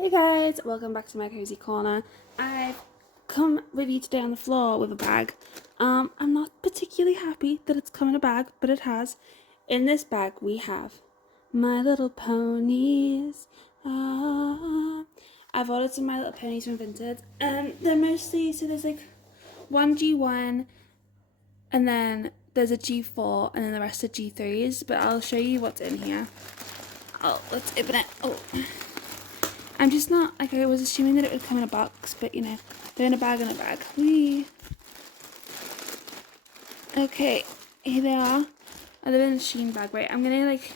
Hey guys, welcome back to my cozy corner. I've come with you today on the floor with a bag. I'm not particularly happy that it's come in a bag, but it has. In this bag we have My Little Ponies. I've ordered some My Little Ponies from Vinted, and they're mostly, so there's like one G1, and then there's a G4, and then the rest are G3s, but I'll show you what's in here. Oh, let's open it. Oh. I'm just not, like, I was assuming that it would come in a box, but you know, they're in a bag. Whee! Okay, here they are. Oh, they're in a Shein bag, right? I'm gonna, like,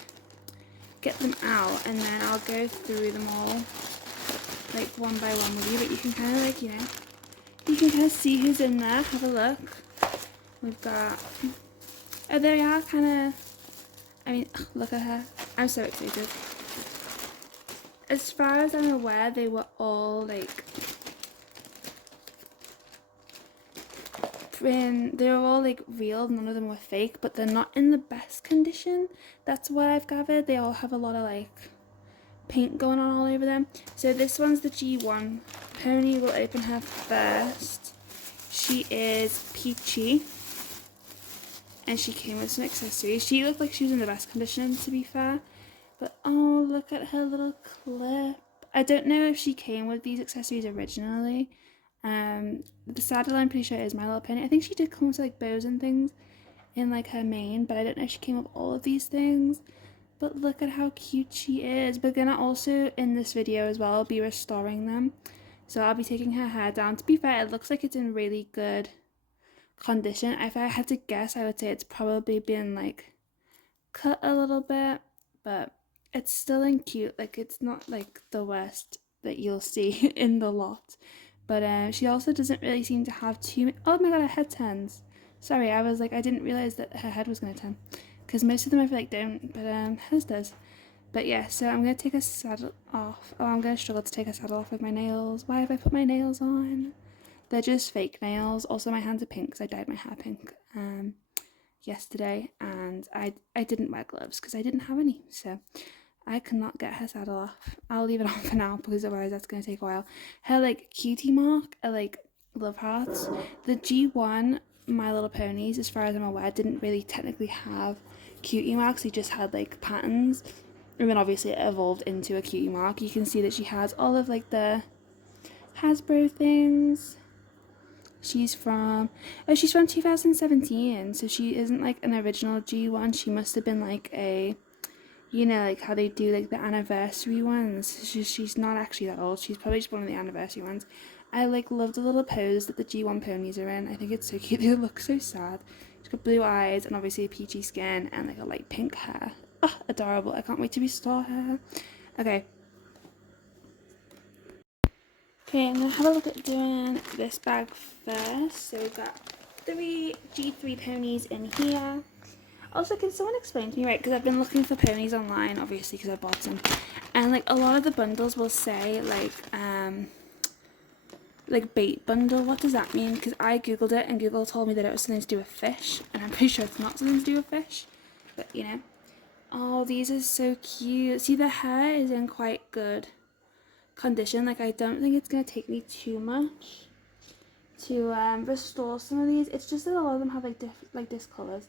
get them out, and then I'll go through them all, like, one by one with you, but you can kind of, like, you know, you can kind of see who's in there. Have a look. We've got, oh, they are kind of, I mean, look at her. I'm so excited. As far as I'm aware, they were all like, they were all like real, none of them were fake, but they're not in the best condition. That's what I've gathered. They all have a lot of like paint going on all over them. So this one's the G1 pony. We'll open her first. She is peachy, and she came with some accessories. She looked like she was in the best condition, to be fair. But oh, look at her little clip. I don't know if she came with these accessories originally. The saddle, I'm pretty sure, is My Little Pony. I think she did come with like bows and things in like her mane, but I don't know if she came with all of these things. But look at how cute she is. We're gonna also, in this video as well, be restoring them. So I'll be taking her hair down. To be fair, it looks like it's in really good condition. If I had to guess, I would say it's probably been like cut a little bit, but it's still in cute. Like, it's not like the worst that you'll see in the lot. But she also doesn't really seem to have too many. Oh my god, her head turns. Sorry, I was like, I didn't realize that her head was gonna turn, because most of them I feel like don't, but hers does. But yeah, so I'm gonna take a saddle off. Oh, I'm gonna struggle to take a saddle off with my nails. Why have I put my nails on? They're just fake nails. Also, my hands are pink because I dyed my hair pink yesterday, and I didn't wear gloves because I didn't have any, so I cannot get her saddle off. I'll leave it on for now because otherwise that's going to take a while. Her like cutie mark are like love hearts. The G1 My Little Ponies, as far as I'm aware, didn't really technically have cutie marks. They just had like patterns, and then obviously it evolved into a cutie mark. You can see that she has all of like the Hasbro things. She's from 2017, so she isn't like an original G1. She must have been like a, you know, like how they do like the anniversary ones. She's not actually that old. She's probably just one of the anniversary ones. I like love the little pose that the G1 ponies are in. I think it's so cute. They look so sad. She's got blue eyes and obviously a peachy skin and like a light pink hair. Oh, adorable. I can't wait to restore her. Okay. Okay, I'm gonna have a look at doing this bag first. So we've got 3 G3 ponies in here. Also, can someone explain to me, right, because I've been looking for ponies online, obviously, because I bought them, and like a lot of the bundles will say like bait bundle. What does that mean? Because I googled it and Google told me that it was something to do with fish, and I'm pretty sure it's not something to do with fish, but you know. Oh, these are so cute. See, the hair is in quite good condition. Like, I don't think it's gonna take me too much to restore some of these. It's just that a lot of them have like discolors.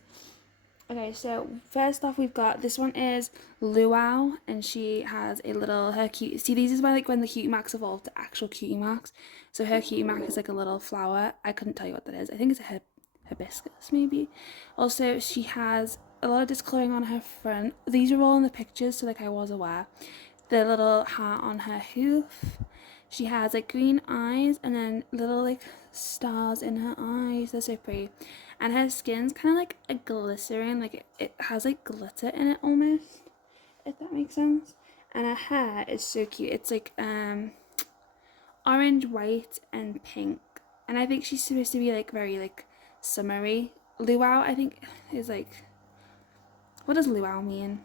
Okay, so first off, we've got, this one is Luau, and she has a little, her cute, see, these is why like when the cutie marks evolved to actual cutie marks. So her cutie mark is like a little flower. I couldn't tell you what that is. I think it's a hibiscus maybe. Also, she has a lot of discoloring on her front. These are all in the pictures, so like I was aware. The little heart on her hoof. She has like green eyes and then little like stars in her eyes. They're so pretty. And her skin's kind of like a glycerin, like it has like glitter in it almost, if that makes sense. And her hair is so cute. It's like orange, white, and pink. And I think she's supposed to be like very like summery. Luau, I think, is like, what does luau mean?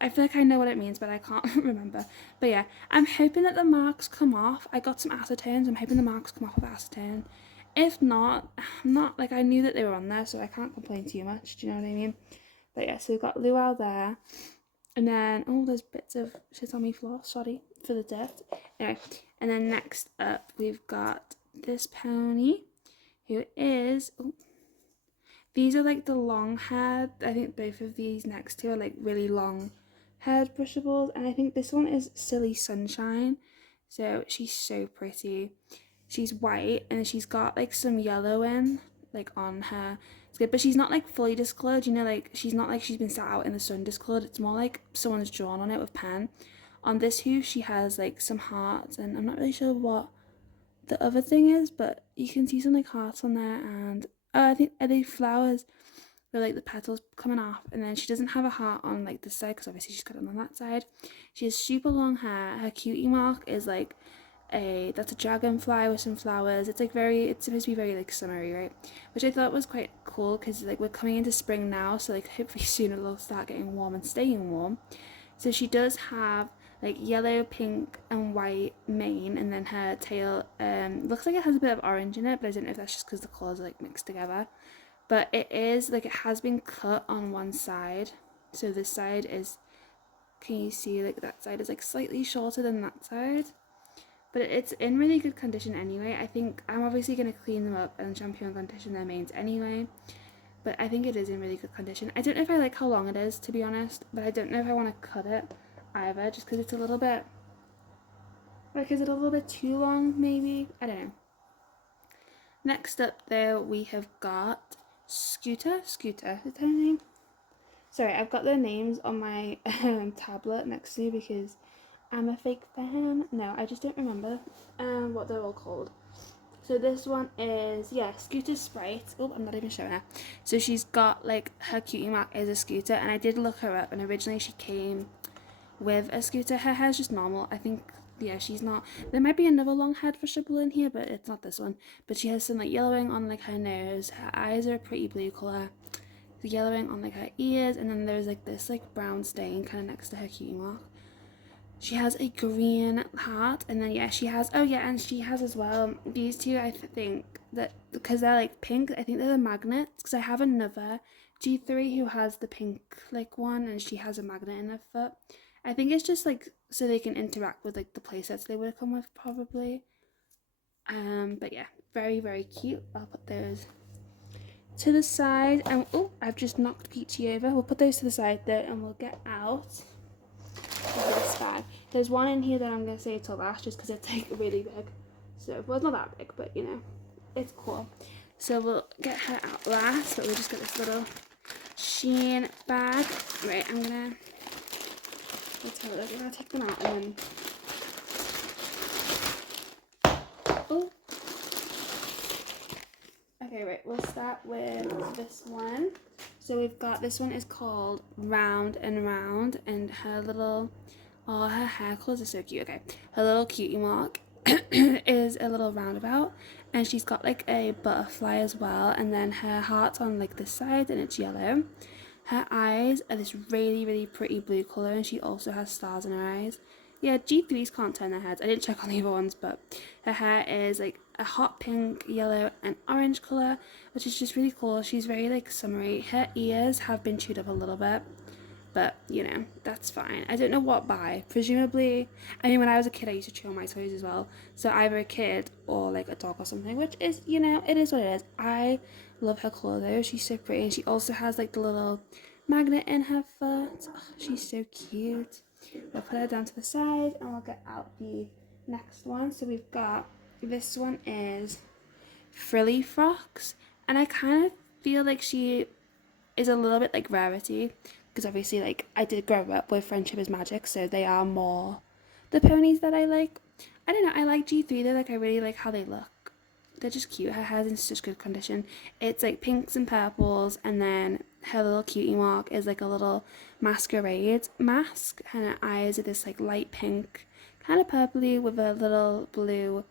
I feel like I know what it means, but I can't remember. But yeah, I'm hoping that the marks come off. I got some acetones. I'm hoping the marks come off with acetone. If not, I'm not, like, I knew that they were on there, so I can't complain too much. Do you know what I mean? But yeah, so we've got Luau there. And then, oh, there's bits of shit on me floor, sorry for the dirt. Anyway, and then next up we've got this pony who is, oh, these are like the long haired, I think both of these next to are like really long haired brushables, and I think this one is Silly Sunshine. So she's so pretty. She's white and she's got like some yellow in, like on her skin, but she's not like fully discolored, you know, like she's not like she's been sat out in the sun discolored. It's more like someone's drawn on it with pen. On this hoof she has like some hearts, and I'm not really sure what the other thing is, but you can see some like hearts on there, and I think are they flowers with like the petals coming off. And then she doesn't have a heart on like this side because obviously she's got it on that side. She has super long hair. Her cutie mark is like that's a dragonfly with some flowers. It's like it's supposed to be very like summery, right? Which I thought was quite cool because like we're coming into spring now, so like hopefully soon it'll start getting warm and staying warm. So she does have like yellow, pink and white mane, and then her tail looks like it has a bit of orange in it, but I don't know if that's just because the colours are like mixed together. But it is like it has been cut on one side, so this side is, can you see like that side is like slightly shorter than that side, but it's in really good condition anyway. I think I'm obviously going to clean them up and shampoo and condition their manes anyway, but I think it is in really good condition. I don't know if I like how long it is, to be honest, but I don't know if I want to cut it either, just because it's a little bit, like, is it a little bit too long maybe? I don't know. Next up there we have got Scooter, is that her name? Sorry, I've got their names on my tablet next to me because I'm a fake fan. No, I just don't remember what they're all called. So this one is, yeah, Scooter Sprite. Oh, I'm not even showing her. So she's got like her cutie mark is a scooter, and I did look her up, and originally she came with a scooter. Her hair's just normal. I think, yeah, she's not. There might be another long haired vegetable in here, but it's not this one. But she has some like yellowing on like her nose. Her eyes are a pretty blue colour. The yellowing on like her ears, and then there's like this like brown stain kind of next to her cutie mark. She has a green heart, and then yeah, she has, oh yeah, and she has as well these two. I think that because they're like pink, I think they're the magnets, because I have another G3 who has the pink like one, and she has a magnet in her foot. I think it's just like so they can interact with like the playsets they would have come with probably. But yeah, very very cute. I'll put those to the side, and oh, I've just knocked Peachy over. We'll put those to the side there, and we'll get out this bag. There's one in here that I'm going to save till last just because it's like really big. So, well, it's not that big, but you know, it's cool. So we'll get her out last, but we'll just get this little Shein bag. Right, I'm going to, let's have a look. I'm going to take them out and then, oh. Okay, right, we'll start with this one. So we've got, this one is called Round and Round, and her little, oh, her hair colours are so cute. Okay, her little cutie mark is a little roundabout, and she's got like a butterfly as well, and then her heart's on like this side and it's yellow. Her eyes are this really really pretty blue colour, and she also has stars in her eyes. Yeah, G3s can't turn their heads. I didn't check on the other ones, but her hair is like a hot pink, yellow and orange colour, which is just really cool. She's very like summery. Her ears have been chewed up a little bit, but you know, that's fine. I don't know what by. Presumably, I mean, when I was a kid I used to chew on my toys as well, so either a kid or like a dog or something, which is, you know, it is what it is. I love her colour though. She's so pretty, and she also has like the little magnet in her foot. Oh, she's so cute. We'll put her down to the side, and we'll get out the next one. So we've got, this one is Frilly Frocks, and I kind of feel like she is a little bit like Rarity, because obviously like I did grow up with Friendship is Magic, so they are more the ponies that I like. I don't know, I like G3 though, like I really like how they look. They're just cute. Her hair's in such good condition. It's like pinks and purples, and then her little cutie mark is like a little masquerade mask, and her eyes are this like light pink, kind of purpley with a little blue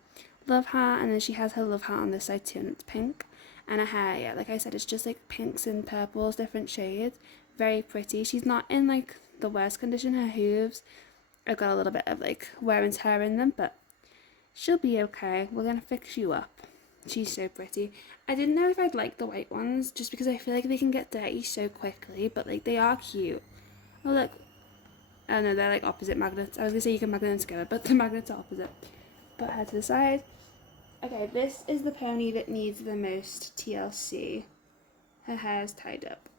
love heart, and then she has her love heart on this side too, and it's pink. And her hair, yeah, like I said, it's just like pinks and purples, different shades. Very pretty. She's not in like the worst condition. Her hooves have got a little bit of like wear and tear in them, but she'll be okay. We're gonna fix you up. She's so pretty. I didn't know if I'd like the white ones just because I feel like they can get dirty so quickly, but like they are cute. Oh look, Oh no, they're like opposite magnets. I was gonna say you can magnet them together, but the magnets are opposite. Put her to the side. Okay, this is the pony that needs the most TLC. Her hair is tied up.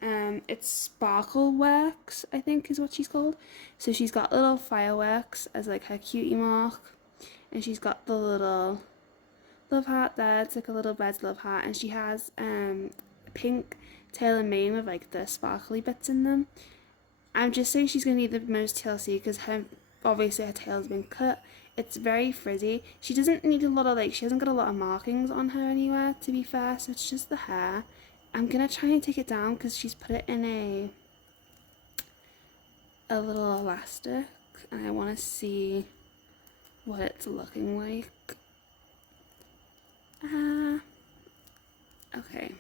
It's Sparkle Works, I think is what she's called. So she's got little fireworks as like her cutie mark, and she's got the little love heart there. It's like a little red love heart, and she has pink tail and mane with like the sparkly bits in them. I'm just saying she's gonna need the most TLC because obviously her tail's been cut. It's very frizzy. She doesn't need a lot of she hasn't got a lot of markings on her anywhere, to be fair, so it's just the hair. I'm gonna try and take it down because she's put it in a little elastic, and I want to see what it's looking like. Okay.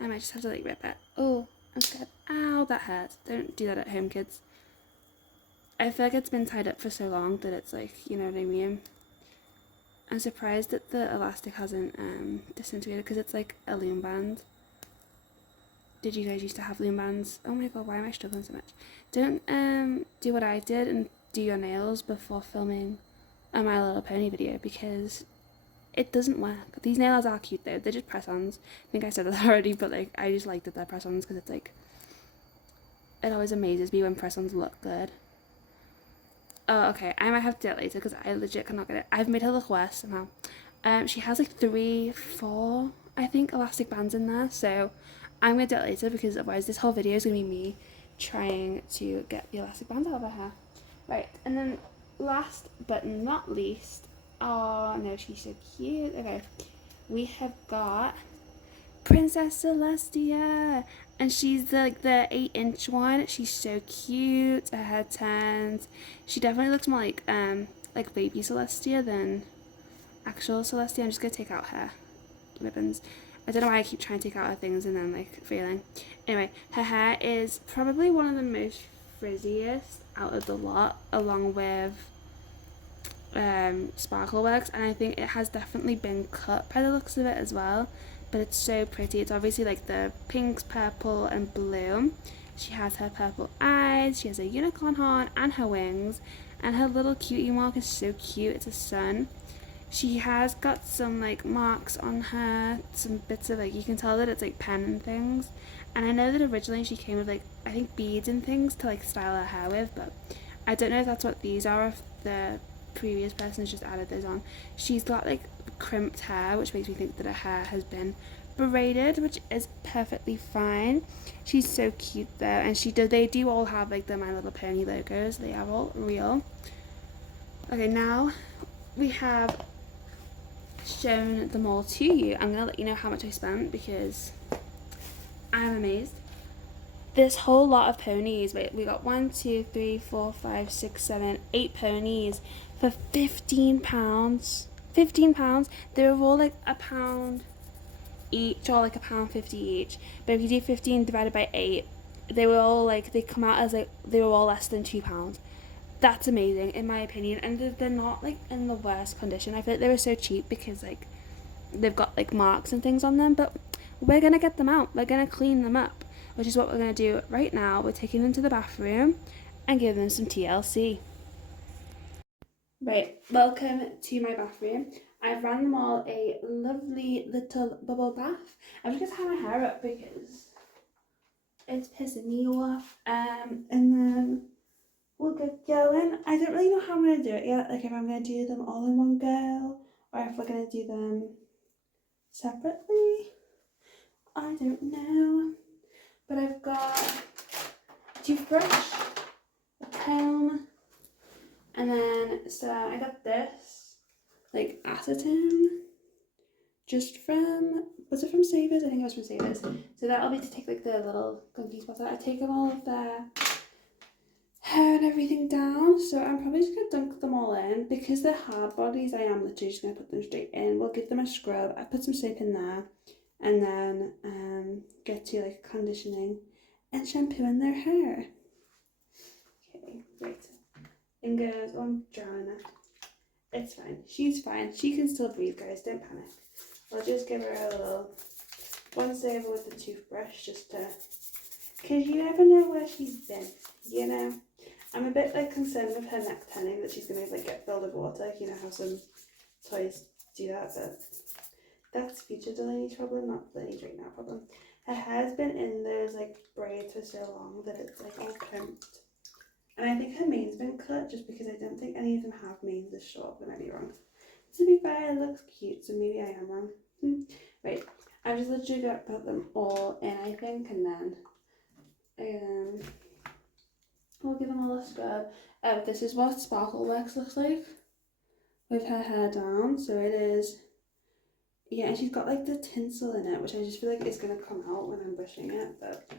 I might just have to rip it. Oh, I'm scared. Ow, that hurts. Don't do that at home, kids. I feel like it's been tied up for so long that it's you know what I mean? I'm surprised that the elastic hasn't disintegrated because it's like a loom band. Did you guys used to have loom bands? Oh my god, why am I struggling so much? Don't do what I did and do your nails before filming a My Little Pony video because it doesn't work. These nails are cute though. They're just press-ons. I think I said that already, but I just like that they're press-ons because it's it always amazes me when press-ons look good. Oh, okay. I might have to do it later because I legit cannot get it. I've made her look worse somehow. She has 3, 4, I think, elastic bands in there. So I'm going to do it later because otherwise this whole video is going to be me trying to get the elastic bands out of her hair. Right. And then last but not least, oh no, she's so cute. Okay. We have got Princess Celestia, and she's the 8-inch one. She's so cute. Her hair turns. She definitely looks more like baby Celestia than actual Celestia. I'm just gonna take out her ribbons. I don't know why I keep trying to take out her things and then failing. Anyway, her hair is probably one of the most frizziest out of the lot, along with Sparkle Works, and I think it has definitely been cut by the looks of it as well. But it's so pretty. It's obviously the pinks, purple, and blue. She has her purple eyes, she has a unicorn horn and her wings, and her little cutie mark is so cute. It's a sun. She has got some marks on her, some bits of you can tell that it's pen and things. And I know that originally she came with I think beads and things to style her hair with, but I don't know if that's what these are, if the previous person's just added those on. She's got crimped hair, which makes me think that her hair has been braided, which is perfectly fine. She's so cute though, and they do all have the My Little Pony logos. They are all real. Okay, now we have shown them all to you. I'm gonna let you know how much I spent because I'm amazed. This whole lot of ponies, wait, we got 1, 2, 3, 4, 5, 6, 7, 8 ponies for £15. £15. They were all a pound each, or £1.50 each. But if you do 15 divided by 8, they were all they come out as they were all less than £2. That's amazing in my opinion, and they're not in the worst condition. I feel they were so cheap because they've got marks and things on them, but we're gonna get them out. We're gonna clean them up, which is what we're gonna do right now. We're taking them to the bathroom and give them some TLC. Right, welcome to my bathroom. I've ran them all a lovely little bubble bath. I'm just gonna tie my hair up because it's pissing me off. And then we'll get going. I don't really know how I'm gonna do it yet. If I'm gonna do them all in one go or if we're gonna do them separately. I don't know. But I've got a toothbrush, a comb, and then so I got this acetone just from, was it from Savers? I think it was from Savers. So that'll be to take the little gunky spots out. I've taken all of their hair and everything down, so I'm probably just gonna dunk them all in because they're hard bodies. I am literally just gonna put them straight in. We'll give them a scrub. I put some soap in there, and then get to conditioning and shampooing their hair. Okay, right. And goes, oh, I'm drowning her. It's fine. She's fine. She can still breathe, guys. Don't panic. I'll just give her a little once over with the toothbrush just to, because you never know where she's been, you know. I'm a bit like concerned with her neck turning, that she's gonna like get filled with water. You know how some toys do that, but that's future Delaney's problem, not Delaney's right now problem. Her hair's been in those like braids for so long that it's like all crimped. And I think her mane's been cut just because I don't think any of them have manes this short, but I might be wrong. To be fair, it looks cute, so maybe I am wrong. Right, I'm just literally gonna put them all in, I think, and then we'll give them all a scrub. Oh, this is what Sparkle Works looks like with her hair down. So it is, yeah, and she's got like the tinsel in it, which I just feel like is gonna come out when I'm brushing it, but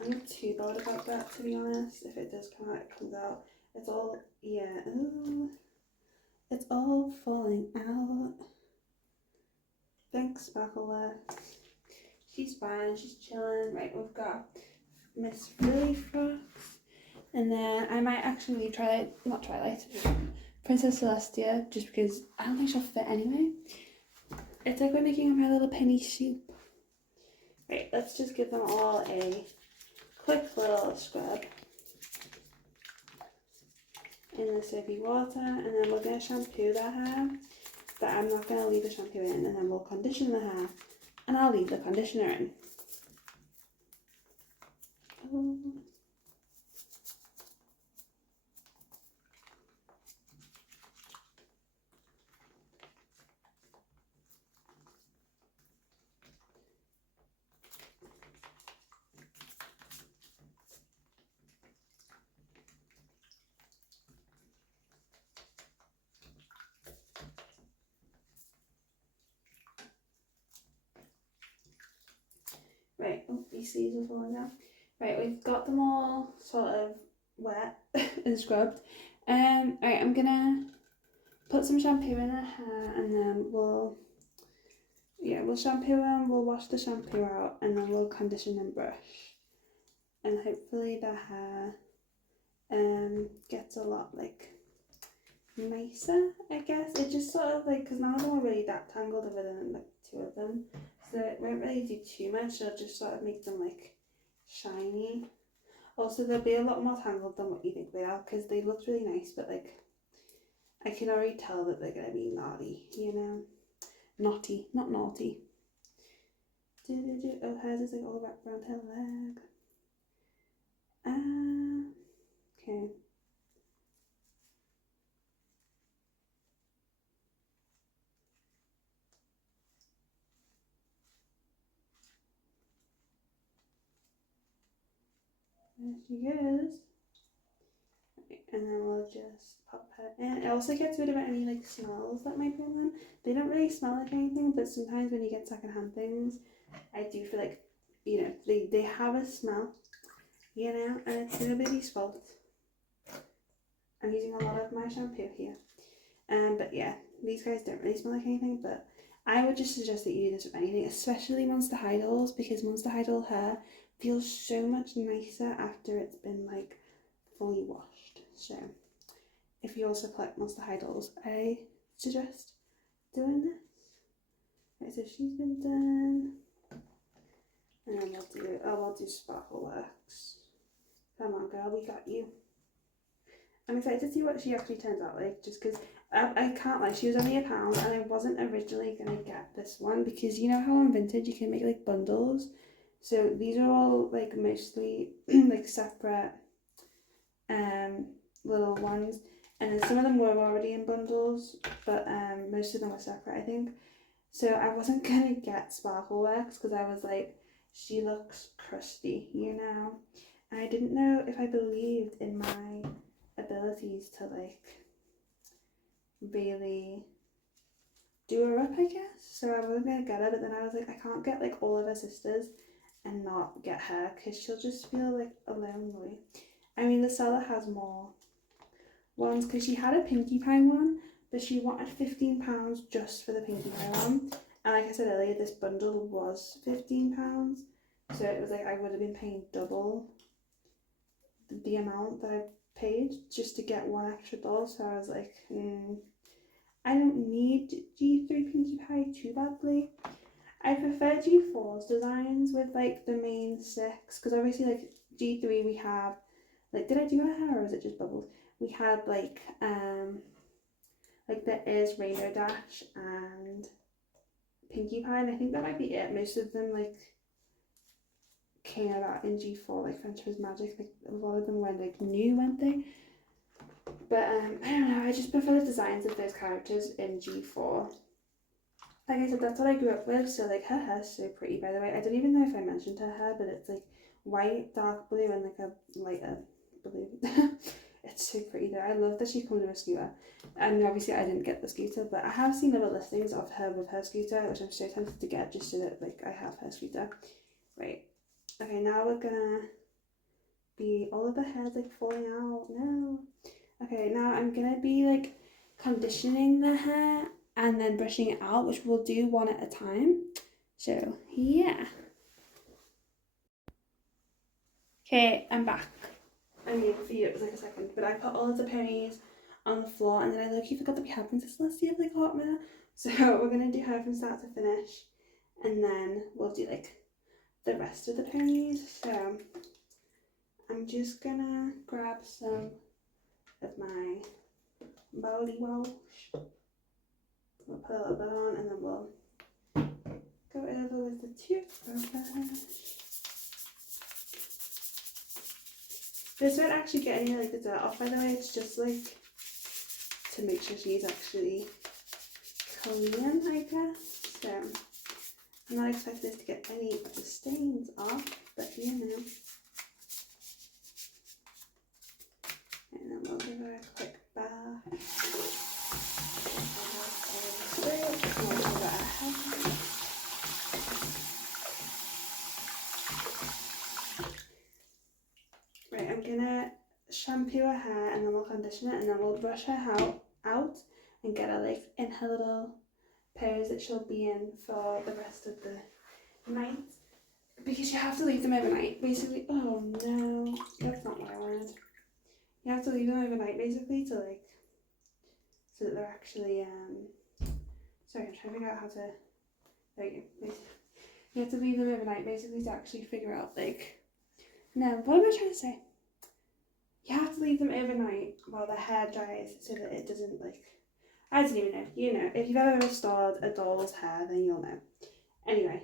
I'm not too bothered about that, to be honest. If it does come out, it comes out. It's all, yeah, ooh, it's all falling out. Thanks, Sparkleworks. She's fine, she's chilling. Right, we've got Miss Really Frogs. And then I might actually leave Princess Celestia, just because I don't think she'll fit anyway. It's like we're making my little penny soup. Right, let's just give them all a quick little scrub in the soapy water, and then we're going to shampoo their hair, but I'm not going to leave the shampoo in, and then we'll condition the hair, and I'll leave the conditioner in. Right, oh, these sleeves are falling down. Right, we've got them all sort of wet and scrubbed. Right, I'm gonna put some shampoo in her hair, and then we'll shampoo them, we'll wash the shampoo out, and then we'll condition and brush. And hopefully the hair gets a lot like nicer, I guess. It just sort of like, because none of them are really that tangled other than like two of them, so it won't really do too much. It'll just sort of make them like shiny. Also, they'll be a lot more tangled than what you think they are, because they looked really nice, but like I can already tell that they're gonna be naughty, you know. Naughty, not naughty. Oh, hers is like all wrapped around her leg. Okay. There she goes. And then we'll just pop her in. It also gets rid of any like smells that might be on them. They don't really smell like anything, but sometimes when you get secondhand things, I do feel like, you know, they have a smell, you know, and it's nobody's fault. I'm using a lot of my shampoo here. But yeah, these guys don't really smell like anything, but I would just suggest that you do this with anything, especially Monster High dolls, because Monster High doll hair feels so much nicer after it's been like fully washed. So if you also collect Monster High dolls, I suggest doing this. Right, so she's been done. And then we'll do Sparkle Works. Come on girl, we got you. I'm excited to see what she actually turns out like, just because I can't lie, she was only £1 and I wasn't originally going to get this one because you know how on Vinted you can make like bundles? So these are all like mostly like separate little ones, and then some of them were already in bundles, but most of them were separate, I think. So I wasn't going to get Sparkle Works because I was like, she looks crusty, you know? And I didn't know if I believed in my abilities to like really do her up, I guess. So I wasn't gonna get her, but then I was like, I can't get like all of her sisters and not get her because she'll just feel like a lonely. I mean, the seller has more ones because she had a Pinkie Pie one, but she wanted £15 just for the Pinkie Pie one. And like I said earlier, this bundle was £15, so it was like I would have been paying double the amount that I paid just to get one extra doll. So I was like, I don't need G3 Pinkie Pie too badly. I prefer G4's designs with like the main 6, because obviously like G3 we have like, did I do her hair or was it just bubbles? We had like there is Rainbow Dash and Pinkie Pie, and I think that might be it. Most of them like came out in G4, like Friendship is Magic, like a lot of them were like new, weren't they? But I don't know, I just prefer the designs of those characters in G4. Like I said, that's what I grew up with, so like her hair's so pretty, by the way. I don't even know if I mentioned her hair, but it's like white, dark blue, and like a lighter blue. It's so pretty though. I love that she comes with a scooter. And obviously I didn't get the scooter, but I have seen other listings of her with her scooter, which I'm so tempted to get just so that like I have her scooter. Right. Okay, now we're gonna be, all of the hair's like falling out. No. Okay, now I'm gonna be like conditioning the hair and then brushing it out, which we'll do one at a time. So yeah. Okay, I'm back. I mean, for you it was like a second, but I put all of the pennies on the floor, and then I low-key forgot that we had Princess Celestia for like a hot minute. So we're gonna do her from start to finish, and then we'll do like the rest of the pennies. So I'm just gonna grab some of my body wash. We'll put a little bit on, and then we'll go over with the toothbrush. This won't actually get any like the dirt off, by the way. It's just like to make sure she's actually clean, I guess. So I'm not expecting this to get any of the stains off, but you know. And then we'll give her a quick bath. Right, I'm gonna shampoo her hair and then we'll condition it and then we'll brush her out and get her like in her little pose that she'll be in for the rest of the night. Because you have to leave them overnight, basically. Oh no, that's not what I wanted. You have to leave them overnight basically to like, so that they're actually, sorry, I'm trying to figure out how to, there you go. You have to leave them overnight basically to actually figure out like, no, what am I trying to say? You have to leave them overnight while the hair dries so that it doesn't like, I don't even know, you know, if you've ever restored a doll's hair then you'll know. Anyway,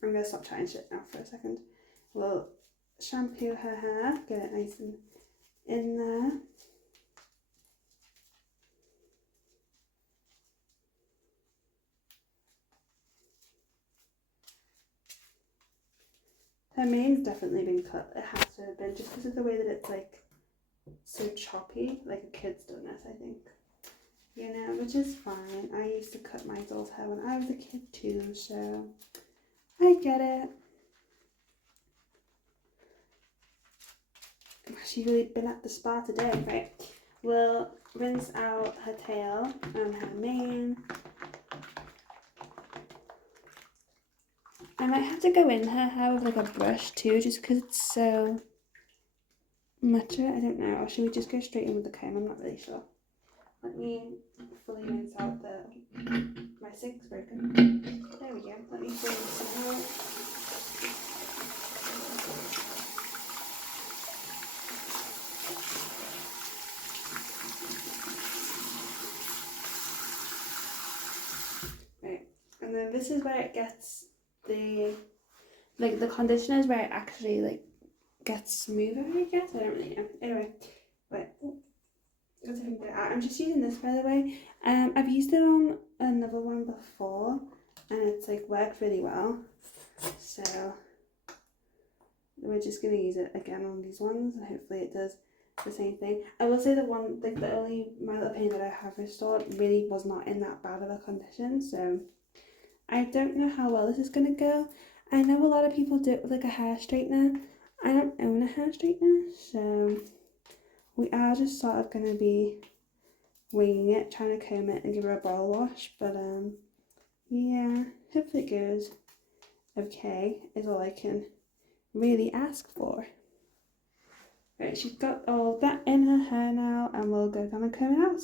I'm going to stop chatting shit now for a second. We'll shampoo her hair, get it nice and in there. Her mane's definitely been cut. It has to have been, just because of the way that it's like so choppy, like a kid's done this, I think. You know, which is fine. I used to cut my doll's hair when I was a kid too, so I get it. She's really been at the spa today, right? We'll rinse out her tail and her mane. I might have to go in her hair with like a brush too, just because it's so much of it. I don't know. Or should we just go straight in with the comb? I'm not really sure. Let me fully rinse out my sink's broken. There we go. Let me fully rinse it out. Right, and then this is where it gets the conditioner is where it actually like gets smoother, I guess. I don't really know. Anyway, wait. I'm just using this, by the way. I've used it on another one before and it's like worked really well, so we're just gonna use it again on these ones and hopefully it does the same thing. I will say the one, like the only My Little Pony that I have restored really was not in that bad of a condition, so I don't know how well this is gonna go. I know a lot of people do it with like a hair straightener. I don't own a hair straightener, so we are just sort of going to be winging it, trying to comb it and give her a ball wash, but yeah, hopefully it goes okay, is all I can really ask for. Right, she's got all that in her hair now, and we'll go down and comb it out.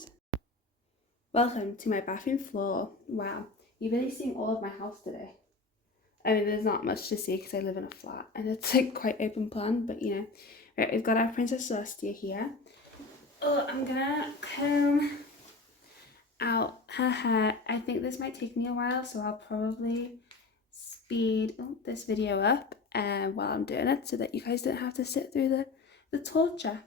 Welcome to my bathroom floor. Wow, you're really seeing all of my house today. I mean, there's not much to see because I live in a flat, and it's like quite open plan, but you know. Right, we've got our Princess Celestia here. Oh, I'm gonna comb out her hair. I think this might take me a while, so I'll probably speed this video up while I'm doing it so that you guys don't have to sit through the torture.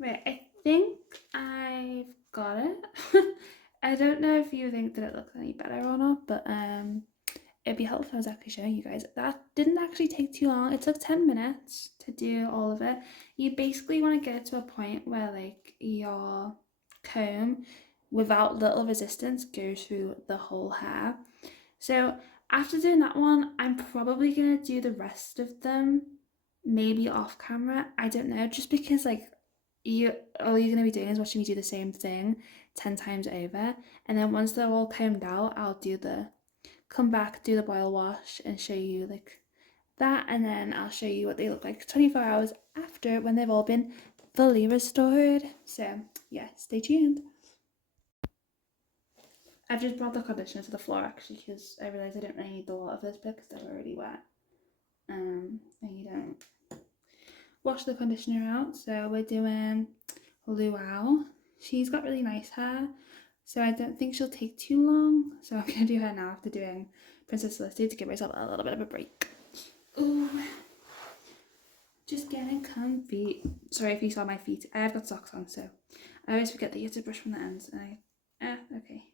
Right, I think I've got it. I don't know if you think that it looks any better or not, but it'd be helpful if I was actually showing you guys. That didn't actually take too long. It took 10 minutes to do all of it. You basically want to get to a point where like your comb without little resistance goes through the whole hair. So after doing that one, I'm probably gonna do the rest of them maybe off camera. I don't know, just because like all you're gonna be doing is watching me do the same thing 10 times over, and then once they're all combed out, I'll come back, do the boil wash and show you like that, and then I'll show you what they look like 24 hours after when they've all been fully restored. So yeah, stay tuned. I've just brought the conditioner to the floor actually because I realised I don't really need the water for this bit because they're already wet. And you don't wash the conditioner out. So we're doing Luau. She's got really nice hair, so I don't think she'll take too long. So I'm gonna do her now after doing Princess Celestia to give myself a little bit of a break. Ooh, just getting comfy. Sorry if you saw my feet. I have got socks on, so I always forget that you have to brush from the ends. And okay.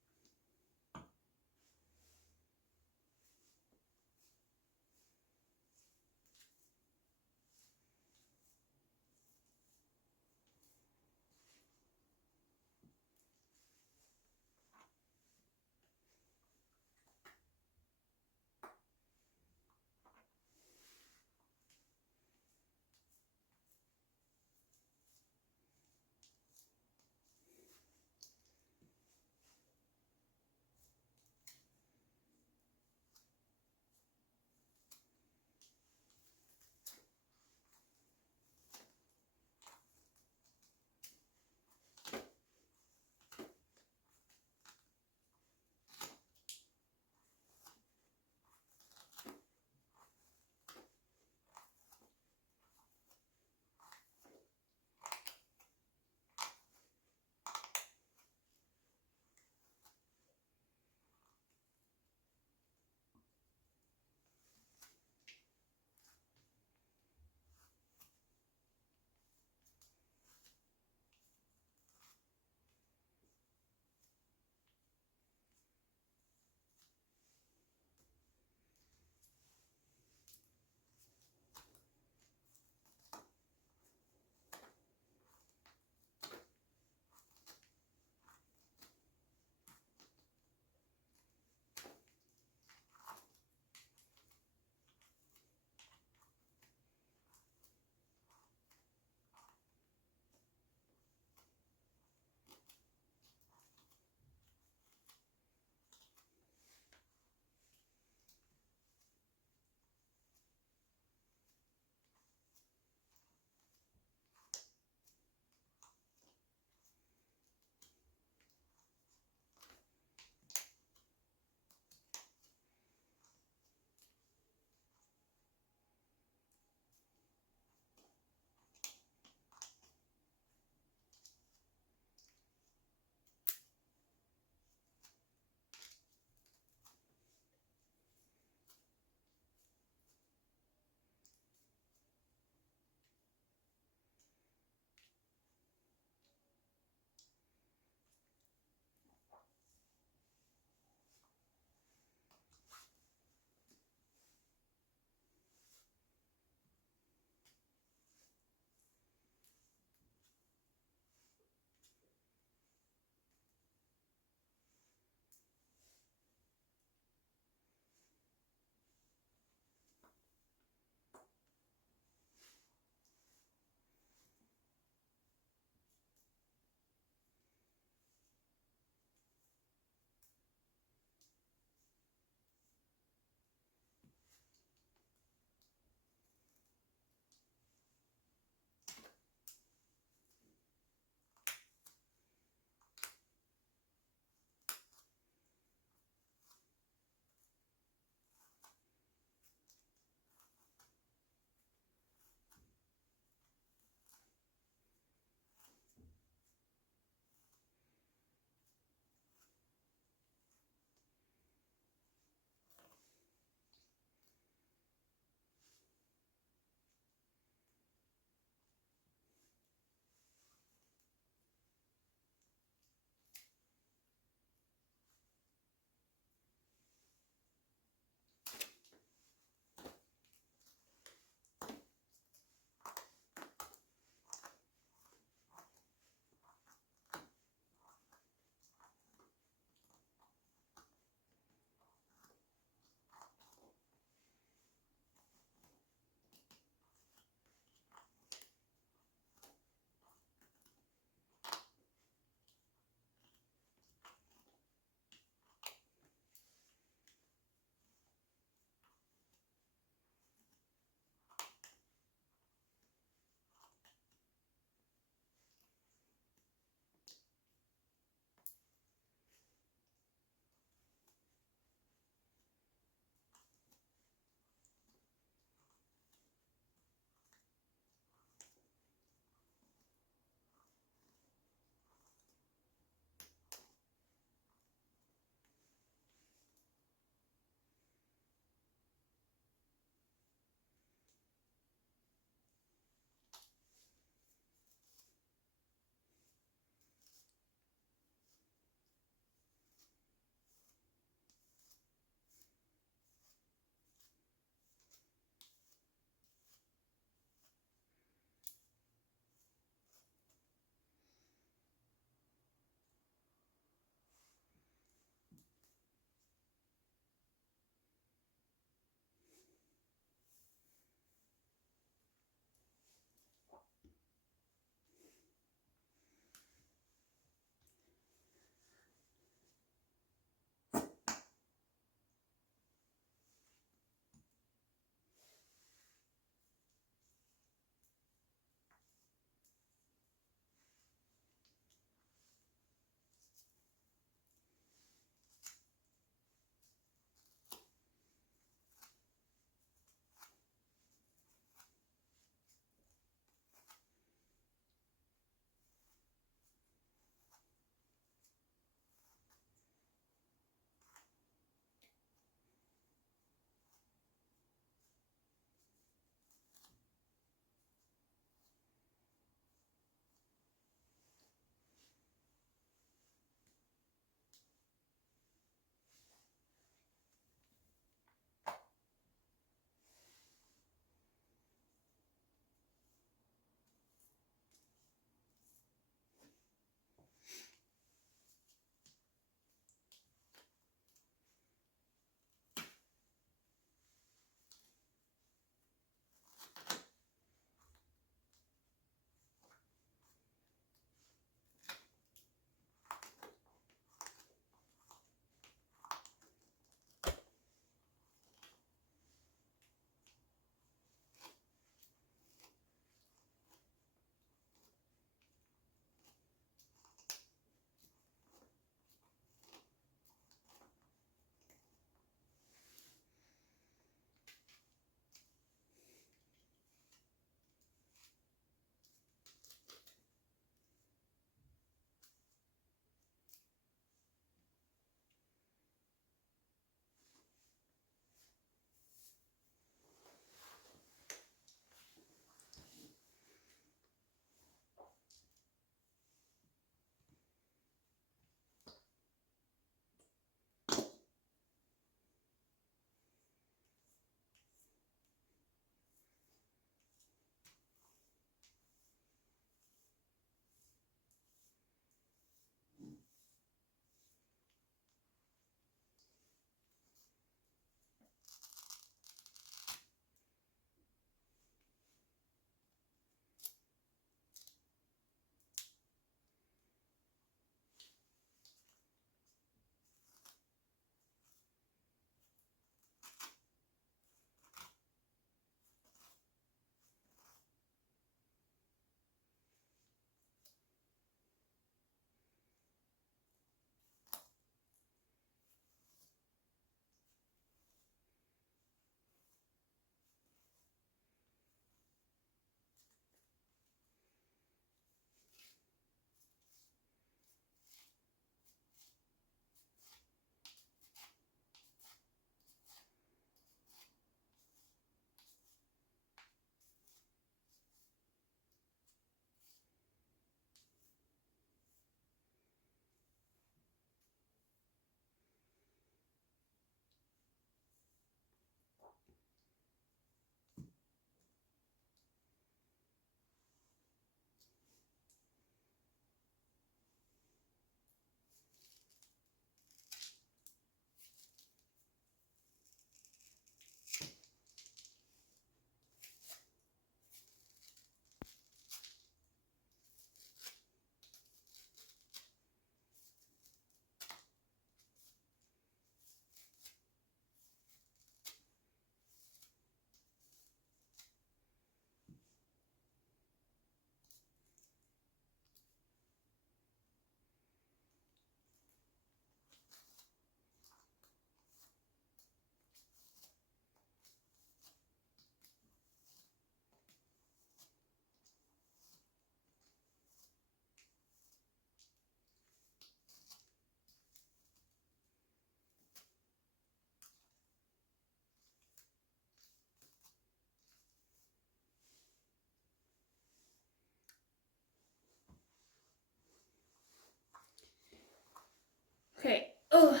Oh,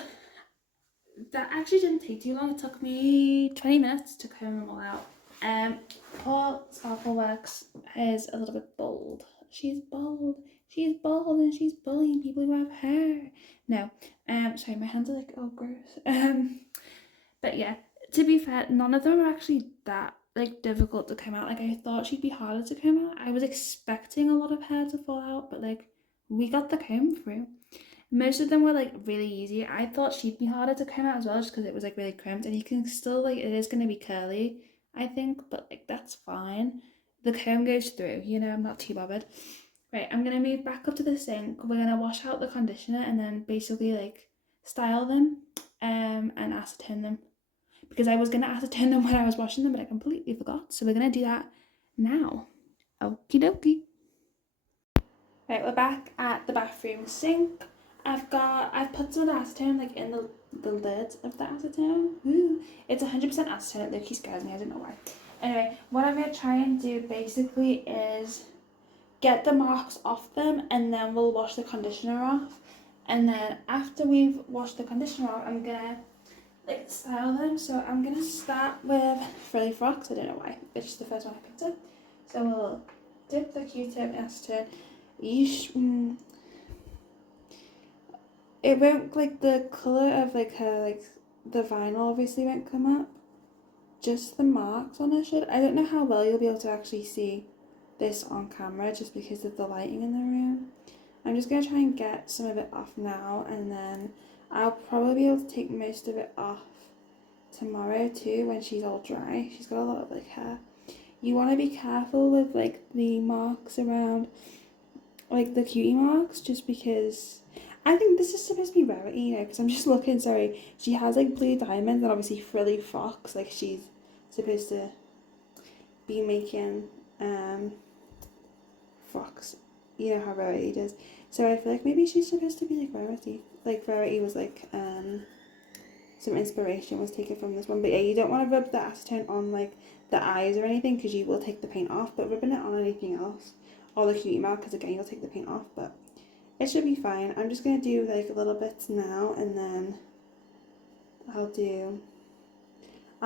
that actually didn't take too long. It took me 20 minutes to comb them all out. Poor Sparkle Works is a little bit bold. She's bold. She's bold and she's bullying people who have hair. No, sorry, my hands are like, oh, gross. But yeah, to be fair, none of them are actually that like difficult to come out. Like I thought she'd be harder to come out. I was expecting a lot of hair to fall out, but like we got the comb through. Most of them were like really easy. I thought she'd be harder to comb out as well, just because it was like really crimped, and you can still like it is gonna be curly, I think, but like that's fine. The comb goes through, you know. I'm not too bothered. Right, I'm gonna move back up to the sink. We're gonna wash out the conditioner and then basically like style them, and acetone them, because I was gonna acetone them when I was washing them, but I completely forgot. So we're gonna do that now. Okie dokie. Right, we're back at the bathroom sink. I've put some of the acetone like in the lid of the acetone. Ooh, it's 100% acetone. It literally scares me. I don't know why. Anyway, what I'm gonna try and do basically is get the marks off them, and then we'll wash the conditioner off. And then after we've washed the conditioner off, I'm gonna like style them. So I'm gonna start with frilly frocks. I don't know why. It's just the first one I picked up. So we'll dip the Q-tip in acetone. It won't, like the colour of like her, like the vinyl obviously won't come up. Just the marks on her should. I don't know how well you'll be able to actually see this on camera just because of the lighting in the room. I'm just going to try and get some of it off now, and then I'll probably be able to take most of it off tomorrow too when she's all dry. She's got a lot of like hair. You want to be careful with like the marks around like the cutie marks, just because I think this is supposed to be Rarity, you know, because I'm just looking, sorry, she has like blue diamonds and obviously frilly frocks, like she's supposed to be making frocks, you know how Rarity does. So I feel like maybe she's supposed to be like Rarity. Like Rarity was like some inspiration was taken from this one. But yeah, you don't want to rub the acetone on like the eyes or anything, because you will take the paint off, but rubbing it on anything else, or the cutie mark, because again you'll take the paint off, but it should be fine. I'm just going to do like a little bits now, and then I'll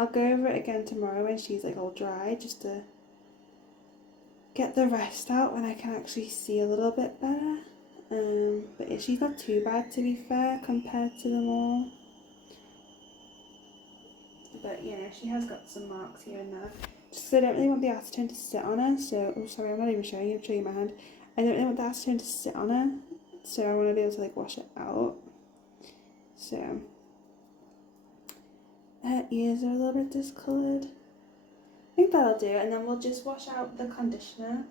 go over it again tomorrow when she's like all dry, just to get the rest out when I can actually see a little bit better. But yeah, she's not too bad to be fair compared to them all. But you know, she has got some marks here and there. Just because I don't really want the acetone to sit on her, so, oh sorry, I'm not even showing you, I'm showing you my hand. I don't really want the acetone to sit on her, so I want to be able to like wash it out. So, her ears are a little bit discoloured. I think that'll do, and then we'll just wash out the conditioner.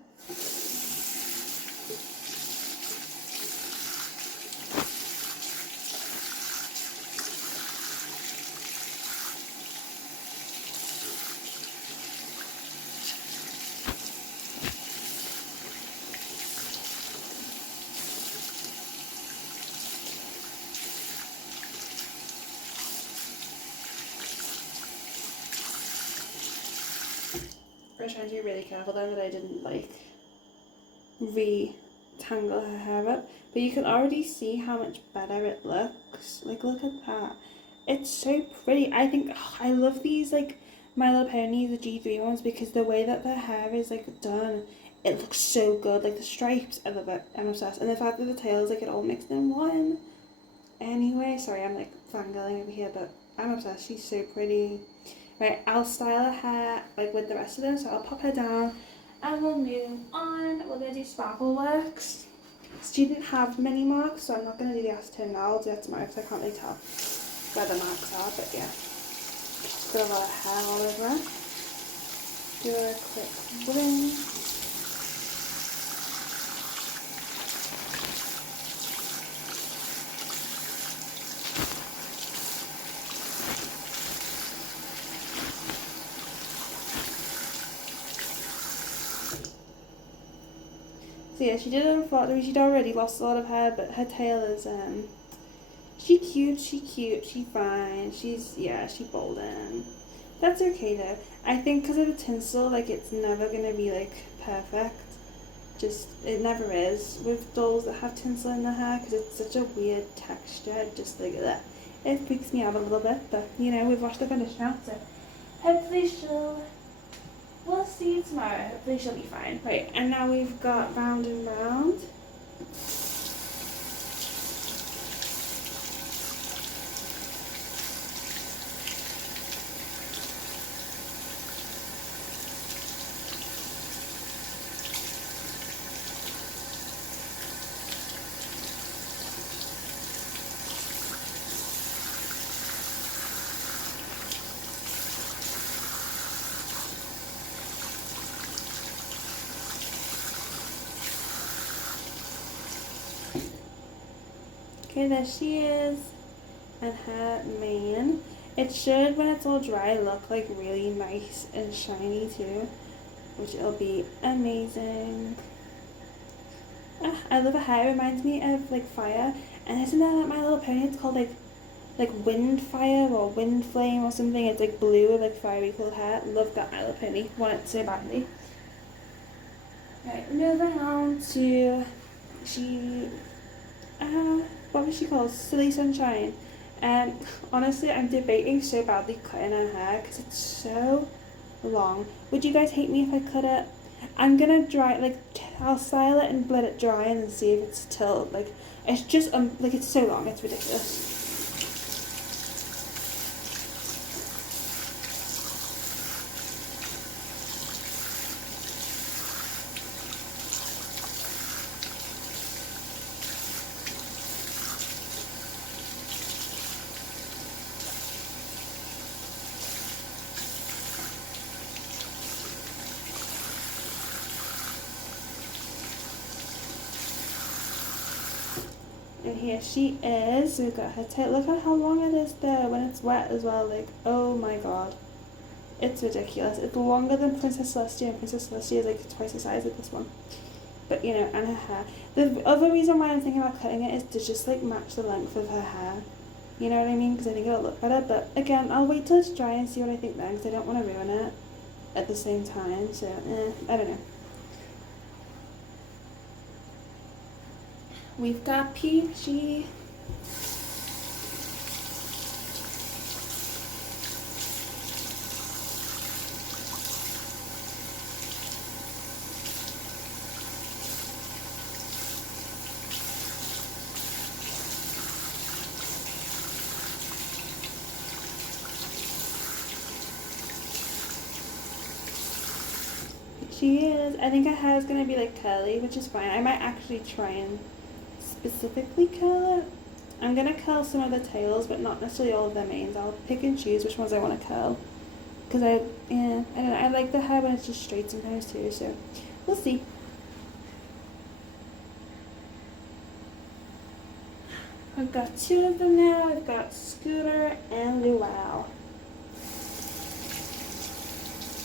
I was trying to be really careful then that I didn't like re-tangle her hair up, but you can already see how much better it looks. Like look at that, it's so pretty. I think I love these like My Little Pony, the G3 ones, because the way that their hair is like done, it looks so good. Like the stripes, I love it, I'm obsessed, and the fact that the tail is like it all mixed in one. Anyway, sorry, I'm like fangirling over here, but I'm obsessed. She's so pretty. Right, I'll style her hair like with the rest of them, so I'll pop her down and we'll move on. We're going to do Sparkle Works. She didn't have many marks, so I'm not going to do the acetone now. I'll do that tomorrow because I can't really tell where the marks are, but yeah. She's got a lot of hair all over her. Do a quick rinse. So yeah, she did it unfortunately. She'd already lost a lot of hair, but her tail is she cute, she fine, she golden. That's okay though. I think because of the tinsel, like it's never gonna be like perfect, it never is with dolls that have tinsel in their hair because it's such a weird texture. Just like that, it freaks me out a little bit. But you know, we've washed the conditioner out, so hopefully we'll see tomorrow. Hopefully she'll be fine. Right, and now we've got round and round. Okay, there she is, and her mane. It should, when it's all dry, look like really nice and shiny too, which it'll be amazing. I love her hair. It reminds me of like fire, and isn't that like My Little Pony? It's called like wind fire or wind flame or something. It's like blue with like fiery cool hair. Love that My Little Pony. Want it so badly. Right, moving on to what was she called? Silly Sunshine. Honestly, I'm debating so badly cutting her hair because it's so long. Would you guys hate me if I cut it? I'm gonna I'll style it and let it dry and then see if it's till it's just like it's so long, it's ridiculous. And here she is. We've got her tail. Look at how long it is there when it's wet as well. Like, oh my god. It's ridiculous. It's longer than Princess Celestia, and Princess Celestia is like twice the size of this one. But you know, and her hair. The other reason why I'm thinking about cutting it is to just like match the length of her hair. You know what I mean? Because I think it'll look better. But again, I'll wait till it's dry and see what I think then, because I don't want to ruin it at the same time. So, I don't know. We've got Peachy. She is. I think her hair is going to be like curly, which is fine. I might actually try and specifically curl it. I'm going to curl some of the tails, but not necessarily all of their manes. I'll pick and choose which ones I want to curl. Because I don't know, I like the hair when it's just straight sometimes too, so we'll see. I've got two of them now. I've got Scooter and Luau.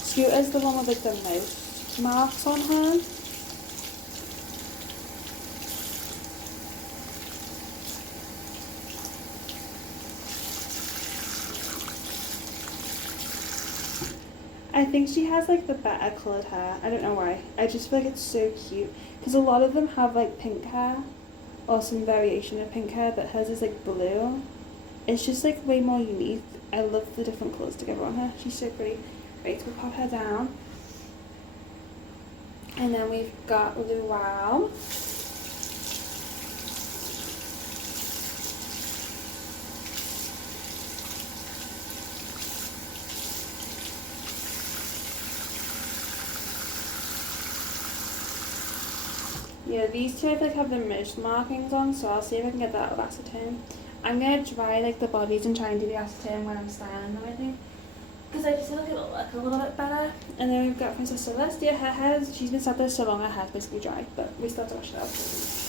Scooter's the one with like the most marks on her. I think she has like the better coloured hair. I don't know why. I just feel like it's so cute. Because a lot of them have like pink hair or some variation of pink hair, but hers is like blue. It's just like way more unique. I love the different colours together on her. She's so pretty. Right, we'll pop her down. And then we've got Luau. Yeah, these two I think have the most markings on, so I'll see if I can get that with acetone. I'm going to dry like the bobbies and try and do the acetone when I'm styling them, I think. Because I just feel like it'll look a little bit better. And then we've got Princess Celestia. Her hair, she's been sat there so long, her hair's basically dry, but we still have to wash it out.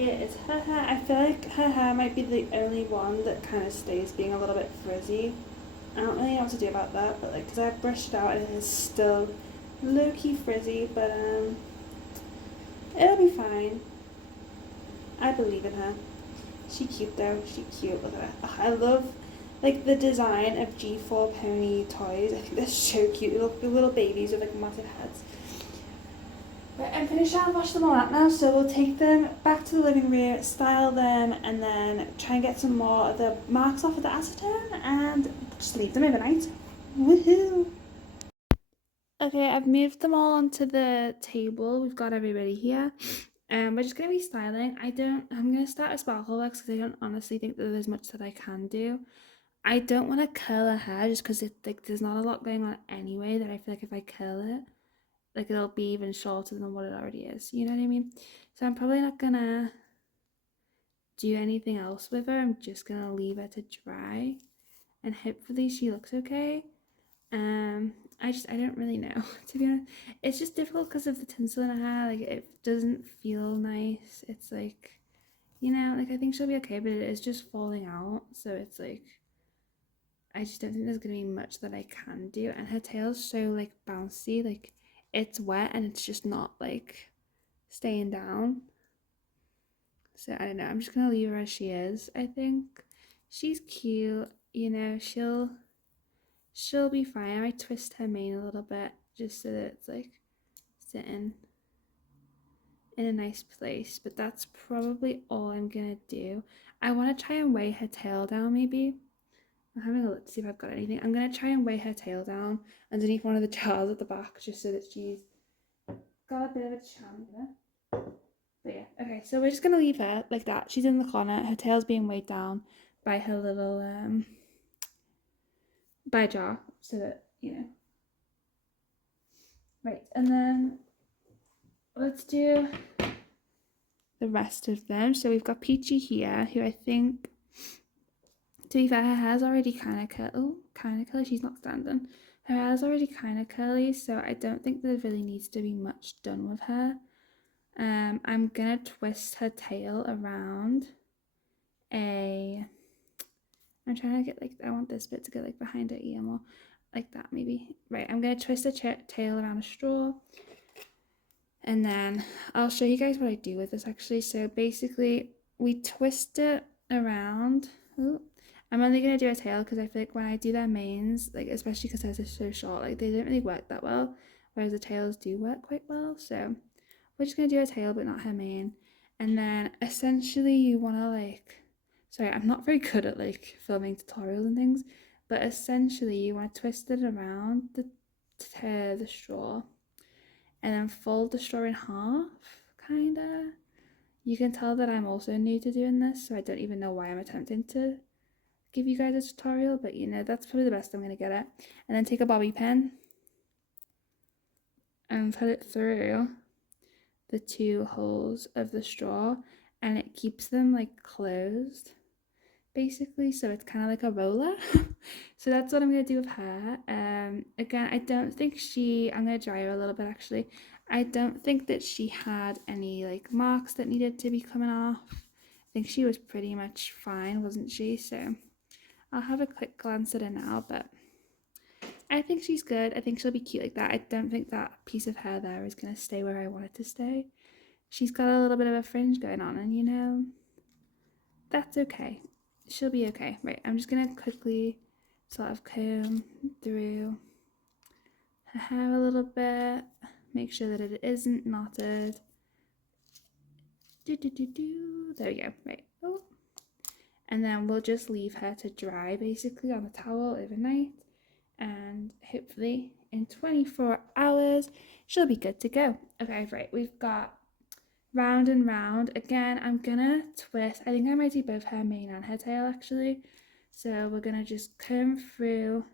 here is her hair. I feel like her hair might be the only one that kind of stays being a little bit frizzy. I don't really know what to do about that, but like, because I brushed it out, it is still low-key frizzy, but it'll be fine. I believe in her. She cute though. She cute. Look at her. I love like the design of G4 pony toys. I think they're so cute. They look like little babies with like massive heads. Right, I'm finished. I'll wash them all out now, so we'll take them back to the living room, style them, and then try and get some more of the marks off of the acetone and just leave them overnight. Woohoo! Okay, I've moved them all onto the table. We've got everybody here. We're just gonna be styling. I'm gonna start with sparkle wax because I don't honestly think that there's much that I can do. I don't want to curl her hair just because there's not a lot going on anyway that I feel like if I curl it, like it'll be even shorter than what it already is. You know what I mean? So I'm probably not gonna do anything else with her. I'm just gonna leave her to dry and hopefully she looks okay. I don't really know, to be honest. It's just difficult because of the tinsel in her hair. Like it doesn't feel nice. It's like, like I think she'll be okay, but it is just falling out. So it's like I just don't think there's gonna be much that I can do. And her tail's so like bouncy, like it's wet and it's just not like staying down. So I don't know. I'm just gonna leave her as she is. I think she's cute. She'll be fine. I might twist her mane a little bit just so that it's like sitting in a nice place. But that's probably all I'm gonna do. I want to try and weigh her tail down maybe. I'm having a look to see if I've got anything. I'm gonna try and weigh her tail down underneath one of the jars at the back just so that she's got a bit of a chance. But yeah, okay, so we're just gonna leave her like that. She's in the corner, her tail's being weighed down by her little by a jar, so that right, and then let's do the rest of them. So we've got Peachy here, who I think, to be fair, her hair's already kind of curly. Oh, kind of curly. She's not standing. Her hair's already kind of curly, so I don't think there really needs to be much done with her. I'm gonna twist her tail around I'm trying to get like, I want this bit to go like behind her ear more, like that maybe. Right, I'm gonna twist her tail around a straw, and then I'll show you guys what I do with this actually. So basically, we twist it around. Ooh. I'm only gonna do a tail because I feel like when I do their manes, like especially because they're so short, like they don't really work that well, whereas the tails do work quite well. So we're just gonna do a tail, but not her mane. And then essentially, you wanna like, sorry, I'm not very good at like filming tutorials and things, but essentially, you want to twist it around the straw, and then fold the straw in half, kinda. You can tell that I'm also new to doing this, so I don't even know why I'm attempting to give you guys a tutorial, but that's probably the best I'm gonna get at. And then take a bobby pin and put it through the two holes of the straw, and it keeps them like closed basically, so it's kind of like a roller. So that's what I'm gonna do with her. Again, I don't think I'm gonna dry her a little bit actually. I don't think that she had any like marks that needed to be coming off. I think she was pretty much fine, wasn't she? So I'll have a quick glance at her now, but I think she's good. I think she'll be cute like that. I don't think that piece of hair there is gonna stay where I want it to stay. She's got a little bit of a fringe going on, and that's okay. She'll be okay. Right, I'm just gonna quickly sort of comb through her hair a little bit, make sure that it isn't knotted. There we go. Right. Oh. And then we'll just leave her to dry basically on the towel overnight, and hopefully in 24 hours she'll be good to go. Okay, right, we've got round and round. Again, I'm gonna twist. I think I might do both her mane and her tail actually. So we're gonna just comb through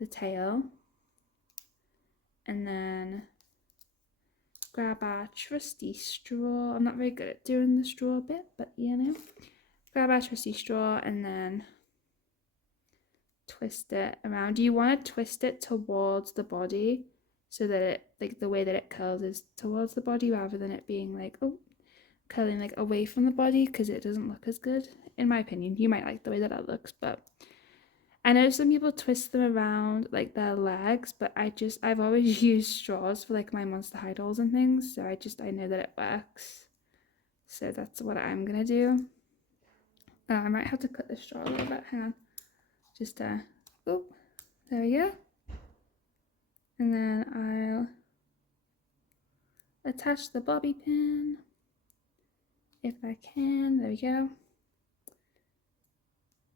the tail and then grab our trusty straw. I'm not very good at doing the straw bit, but grab our trusty straw and then twist it around. You want to twist it towards the body so that it, like the way that it curls is towards the body rather than it being like, oh, curling like away from the body because it doesn't look as good, in my opinion. You might like the way that it looks, but I know some people twist them around like their legs, but I've always used straws for like my Monster High dolls and things, so I know that it works. So that's what I'm gonna do. I might have to cut the straw a little bit. Hang on. Just oh, there we go. And then I'll attach the bobby pin if I can. There we go.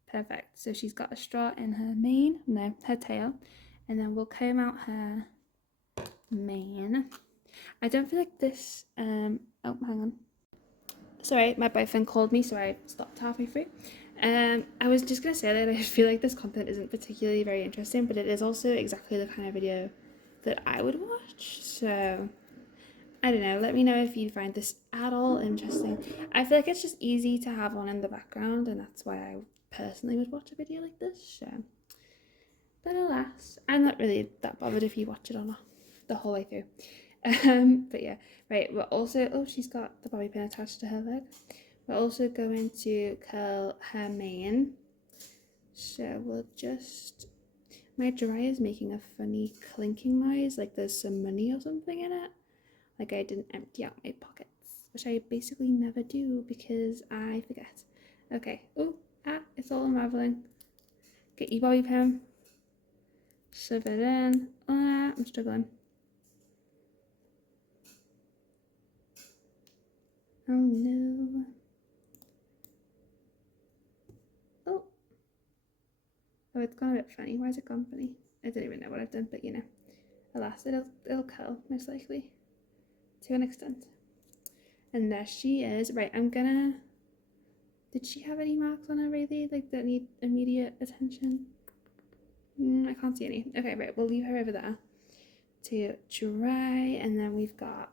Perfect. So she's got a straw in her tail, and then we'll comb out her mane. I don't feel like this. Oh, hang on. Sorry, my boyfriend called me, so I stopped halfway through. I was just gonna say that I feel like this content isn't particularly very interesting, but it is also exactly the kind of video that I would watch. So I don't know. Let me know if you find this at all interesting. I feel like it's just easy to have on in the background, and that's why I personally would watch a video like this. So, but alas, I'm not really that bothered if you watch it or not the whole way through. But yeah, right. We're also she's got the bobby pin attached to her leg. We're also going to curl her mane. So we'll just. My dryer's making a funny clinking noise, like there's some money or something in it. Like I didn't empty out my pockets, which I basically never do because I forget. Okay. Oh, it's all unraveling. Get your bobby pin. Shove it in. I'm struggling. Oh no. Oh, it's gone a bit funny. Why is it gone funny? I don't even know what I've done, but you know, alas, it'll curl most likely to an extent. And there she is. Right, did she have any marks on her really, like that need immediate attention? I can't see any. Okay, right, we'll leave her over there to dry, and then we've got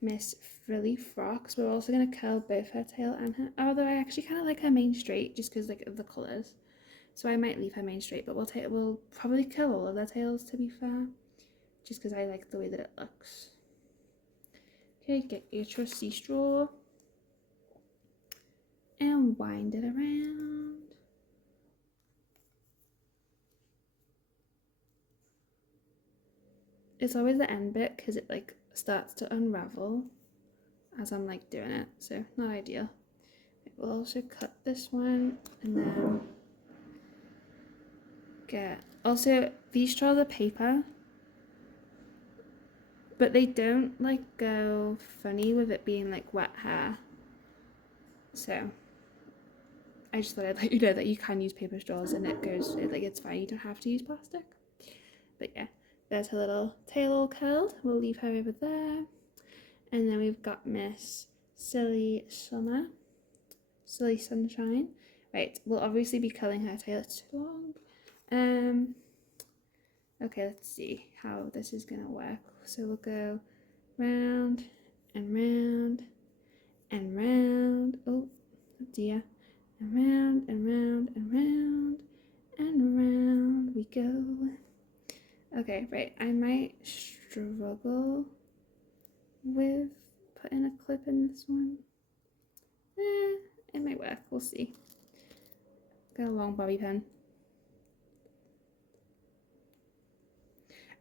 Miss Frilly Frocks. We're also gonna curl both her tail and her. Although I actually kind of like her mane straight, just because like of the colours. So I might leave her mane straight, but we'll probably curl all of their tails, to be fair, just because I like the way that it looks. Okay, get your trusty straw and wind it around. It's always the end bit because it like starts to unravel as I'm like doing it, so not ideal. We'll also cut this one and then also these straws are paper, but they don't like go funny with it being like wet hair, so I just thought I'd let you know that you can use paper straws and it's fine, you don't have to use plastic. But yeah, there's her little tail all curled. We'll leave her over there. And then we've got Miss Silly Sunshine. Right, we'll obviously be curling her tail. It's too long. Okay, let's see how this is gonna work. So we'll go round and round and round. Oh dear. And round and round and round and round we go. Okay, right, I might struggle with putting a clip in this one. It might work, we'll see. Got a long bobby pin.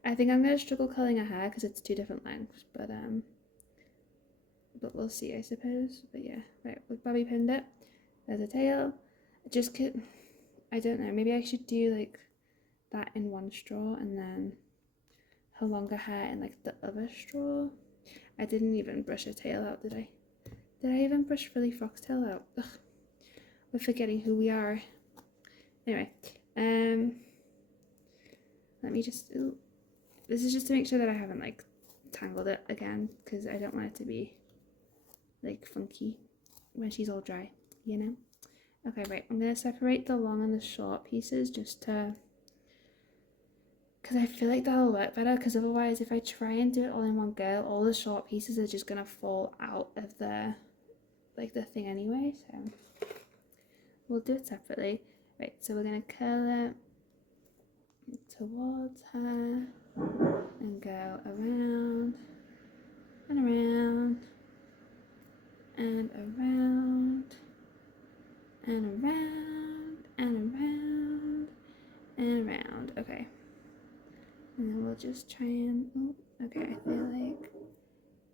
I think I'm gonna struggle curling her hair because it's two different lengths, but we'll see, I suppose. But yeah, right, we've bobby pinned it. There's a tail. I don't know, maybe I should do like that in one straw and then her longer hair in like the other straw. I didn't even brush her tail out, did I? Did I even brush Frilly Froc's tail out? Ugh, we're forgetting who we are. Anyway, let me just. Ooh, this is just to make sure that I haven't like tangled it again because I don't want it to be like funky when she's all dry, you know. Okay, right. I'm gonna separate the long and the short pieces just to. Because I feel like that'll work better, because otherwise if I try and do it all in one go, all the short pieces are just going to fall out of the thing anyway, so we'll do it separately. Right, so we're going to curl it towards her and go around and around and around and around and around and around. Okay. And then we'll just try and, oh, okay, I feel like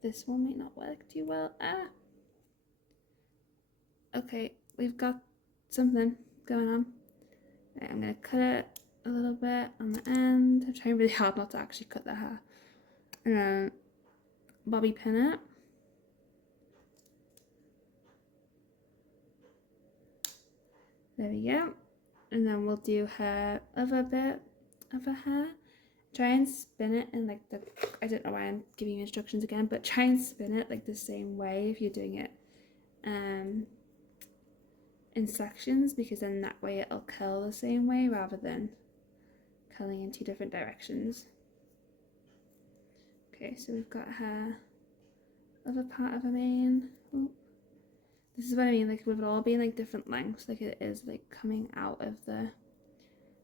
this one might not work too well. Okay, we've got something going on. Right, I'm gonna cut it a little bit on the end. I'm trying really hard not to actually cut the hair. And then bobby pin it. There we go. And then we'll do her other bit of her hair. Try and spin it in like the, I don't know why I'm giving you instructions again, but try and spin it like the same way if you're doing it in sections, because then that way it'll curl the same way rather than curling in two different directions. Okay, so we've got her other part of her mane. Oh. This is what I mean, like with it all being like different lengths, like it is like coming out of the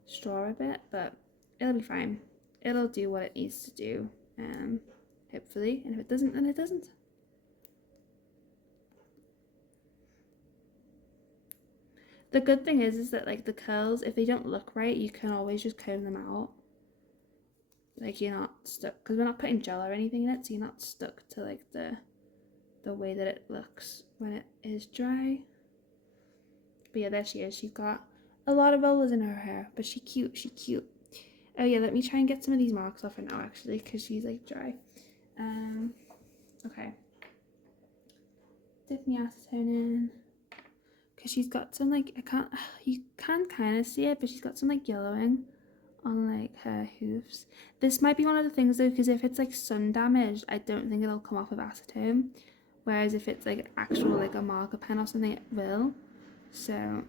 straw a bit, but it'll be fine. It'll do what it needs to do, hopefully, and if it doesn't, then it doesn't. The good thing is that like the curls, if they don't look right, you can always just comb them out. Like you're not stuck, because we're not putting gel or anything in it, so you're not stuck to like the way that it looks when it is dry. But yeah, there she is. She's got a lot of rollers in her hair, but she's cute. Oh yeah, let me try and get some of these marks off her now actually, because she's like dry. Okay. Dip my acetone in. Because she's got some like, you can kind of see it, but she's got some like yellowing on like her hoofs. This might be one of the things though, because if it's like sun damaged, I don't think it'll come off with acetone. Whereas if it's like actual like a marker pen or something, it will. So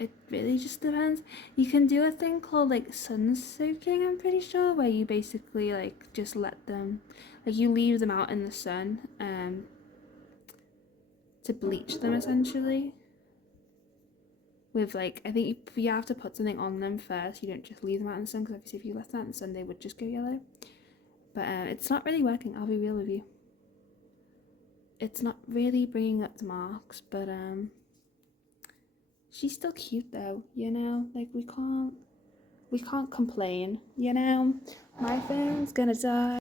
it really just depends. You can do a thing called like sun soaking, I'm pretty sure, where you basically like just let them, like you leave them out in the sun to bleach them essentially. With like, I think you have to put something on them first. You don't just leave them out in the sun, because obviously if you left them out in the sun they would just go yellow. But it's not really working, I'll be real with you. It's not really bringing up the marks, but she's still cute though, you know, like we can't complain, you know. My phone's gonna die.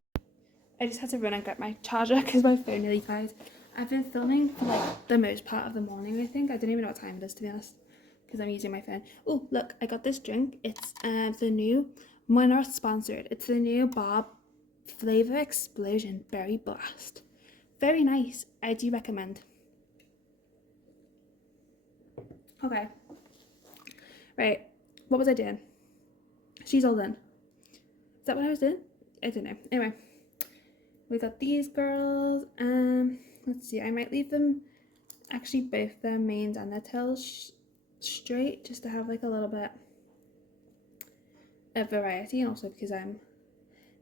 I just had to run and get my charger because my phone nearly died. I've been filming for like the most part of the morning, I think. I don't even know what time it is, to be honest, because I'm using my phone. Oh look, I got this drink. It's the new, we're not sponsored, it's the new Bob Flavor Explosion Berry Blast. Very nice, I do recommend. Okay, right, what was I doing? She's all done. Is that what I was doing? I don't know. Anyway, we got these girls. Let's see, I might leave them, actually both their manes and their tails straight, just to have like a little bit of variety, and also because I'm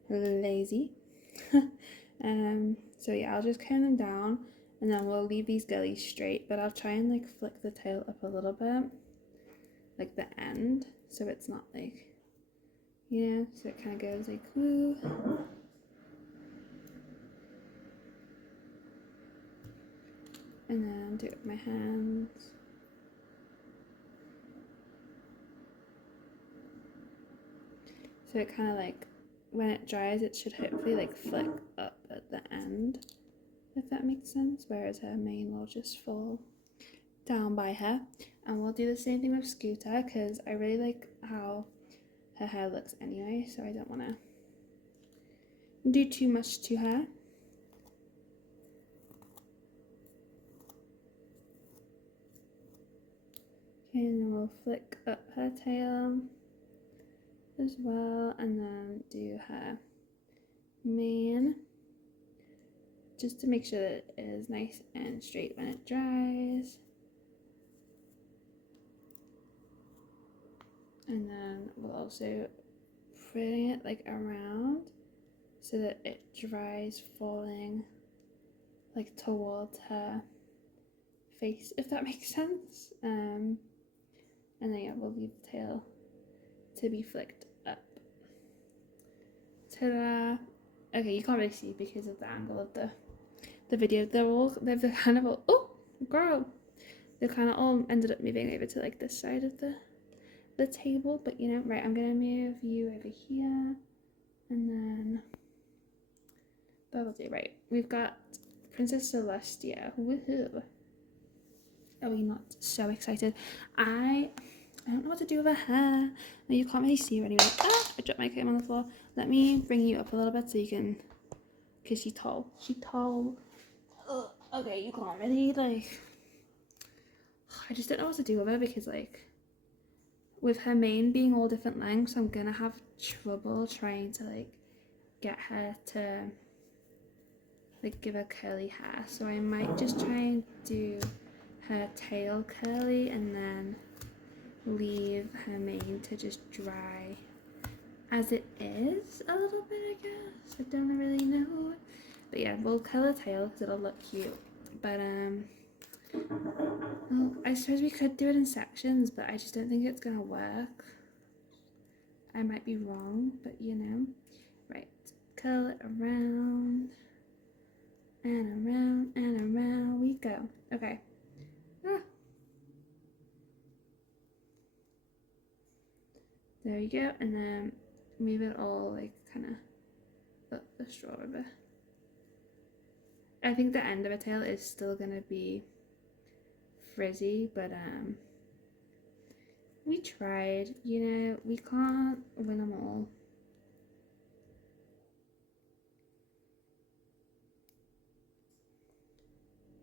lazy. So yeah, I'll just comb them down, and then we'll leave these girlies straight, but I'll try and like flick the tail up a little bit, like the end, so it's not like, you know, so it kind of goes like woo. And then do it with my hands. So it kind of like, when it dries, it should hopefully like flick up at the end, if that makes sense, whereas her mane will just fall down by her. And we'll do the same thing with Scooter, because I really like how her hair looks anyway, so I don't want to do too much to her. Okay, and then we'll flick up her tail as well, and then do her mane, just to make sure that it is nice and straight when it dries. And then we'll also bring it like around so that it dries falling like towards her face, if that makes sense. And then yeah, we'll leave the tail to be flicked up. Ta-da! Okay, you can't really see because of the angle of the the video, they've kind of all, oh girl, they kind of all ended up moving over to like this side of the table, but you know, right, I'm gonna move you over here, and then that'll do. Right, we've got Princess Celestia. Woohoo! Are we not so excited? I don't know what to do with her hair. No, you can't really see her anyway. Ah, I dropped my comb on the floor. Let me bring you up a little bit so you can, because she's tall. She's tall. Ugh, okay, you can't really, like, I just don't know what to do with her because, like, with her mane being all different lengths, I'm gonna have trouble trying to, like, get her to, like, give her curly hair. So I might just try and do her tail curly and then leave her mane to just dry as it is a little bit, I guess. I don't really know, but yeah, we'll curl her tail because it'll look cute. But well, I suppose we could do it in sections, but I just don't think it's gonna work. I might be wrong, but you know. Right, curl it around and around and around we go. Okay. Ah. There we go, and then move it all like kind of up the straw a bit. I think the end of a tail is still gonna be frizzy, but we tried, you know, we can't win them all.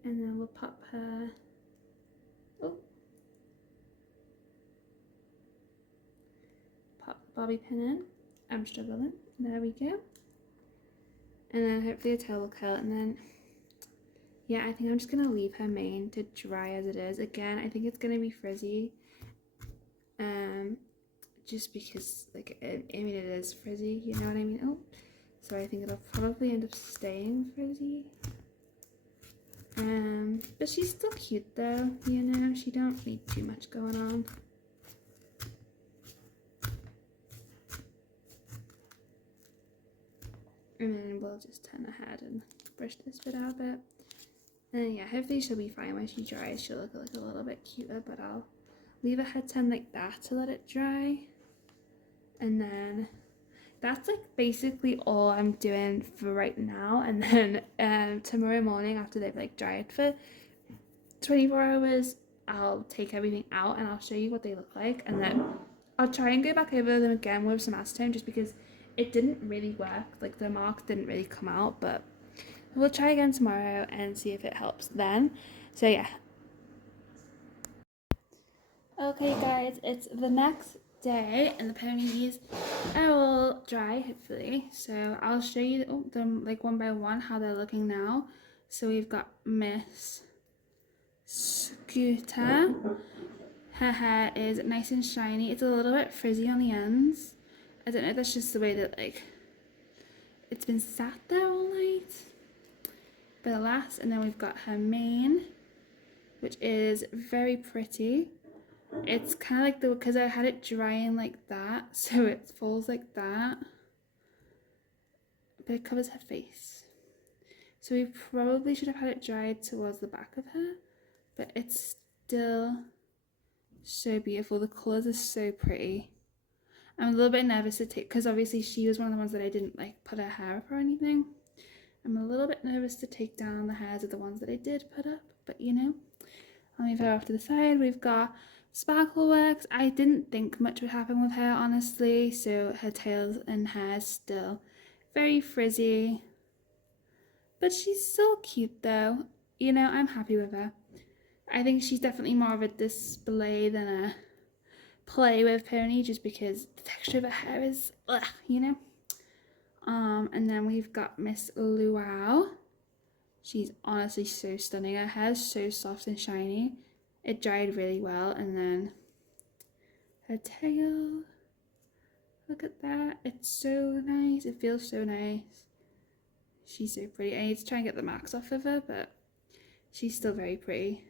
And then we'll pop her, oh, pop the bobby pin in. I'm struggling. There we go. And then hopefully the tail will curl, and then yeah, I think I'm just gonna leave her mane to dry as it is. Again, I think it's gonna be frizzy. Just because, like, I mean, it is frizzy, you know what I mean? Oh, so I think it'll probably end up staying frizzy. But she's still cute though, you know, she don't need too much going on. And then we'll just turn her head and brush this bit out a bit. And yeah, hopefully she'll be fine when she dries. She'll look like a little bit cuter, but I'll leave her head turn like that to let it dry. And then that's like basically all I'm doing for right now. And then tomorrow morning, after they've like dried for 24 hours, I'll take everything out and I'll show you what they look like, and then I'll try and go back over them again with some acetone, just because it didn't really work, like the marks didn't really come out, but we'll try again tomorrow and see if it helps then. So yeah, okay guys, it's the next day and the ponies are all dry, hopefully, so I'll show you them like one by one how they're looking now. So we've got Miss Scooter. Her hair is nice and shiny. It's a little bit frizzy on the ends. I don't know if that's just the way that, like, it's been sat there all night. But alas, and then we've got her mane, which is very pretty. It's kind of like because I had it drying like that, so it falls like that. But it covers her face. So we probably should have had it dried towards the back of her, but it's still so beautiful. The colours are so pretty. I'm a little bit nervous to take, because obviously she was one of the ones that I didn't like put her hair up or anything. I'm a little bit nervous to take down the hairs of the ones that I did put up, but you know, I'll leave her off to the side. We've got Sparkle Works. I didn't think much would happen with her, honestly, so her tails and hair is still very frizzy, but she's still cute though. You know, I'm happy with her. I think she's definitely more of a display than a play with pony, just because the texture of her hair is, ugh, you know. And then we've got Miss Luau. She's honestly so stunning. Her hair is so soft and shiny. It dried really well. And then her tail, look at that, it's so nice. It feels so nice. She's so pretty. I need to try and get the marks off of her, but she's still very pretty.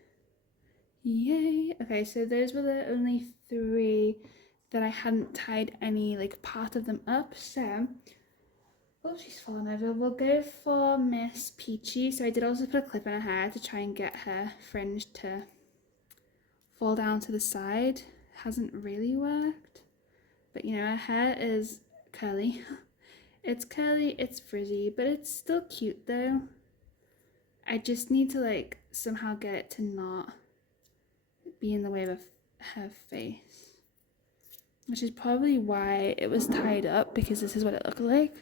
Yay. Okay, so those were the only 3 that I hadn't tied any like part of them up. So Oh, she's fallen over. We'll go for Miss Peachy. So I did also put a clip in her hair to try and get her fringe to fall down to the side. Hasn't really worked. But you know, her hair is curly. It's curly, it's frizzy, but it's still cute though. I just need to like somehow get it to not be in the way of her face. Which is probably why it was tied up, because this is what it looked like.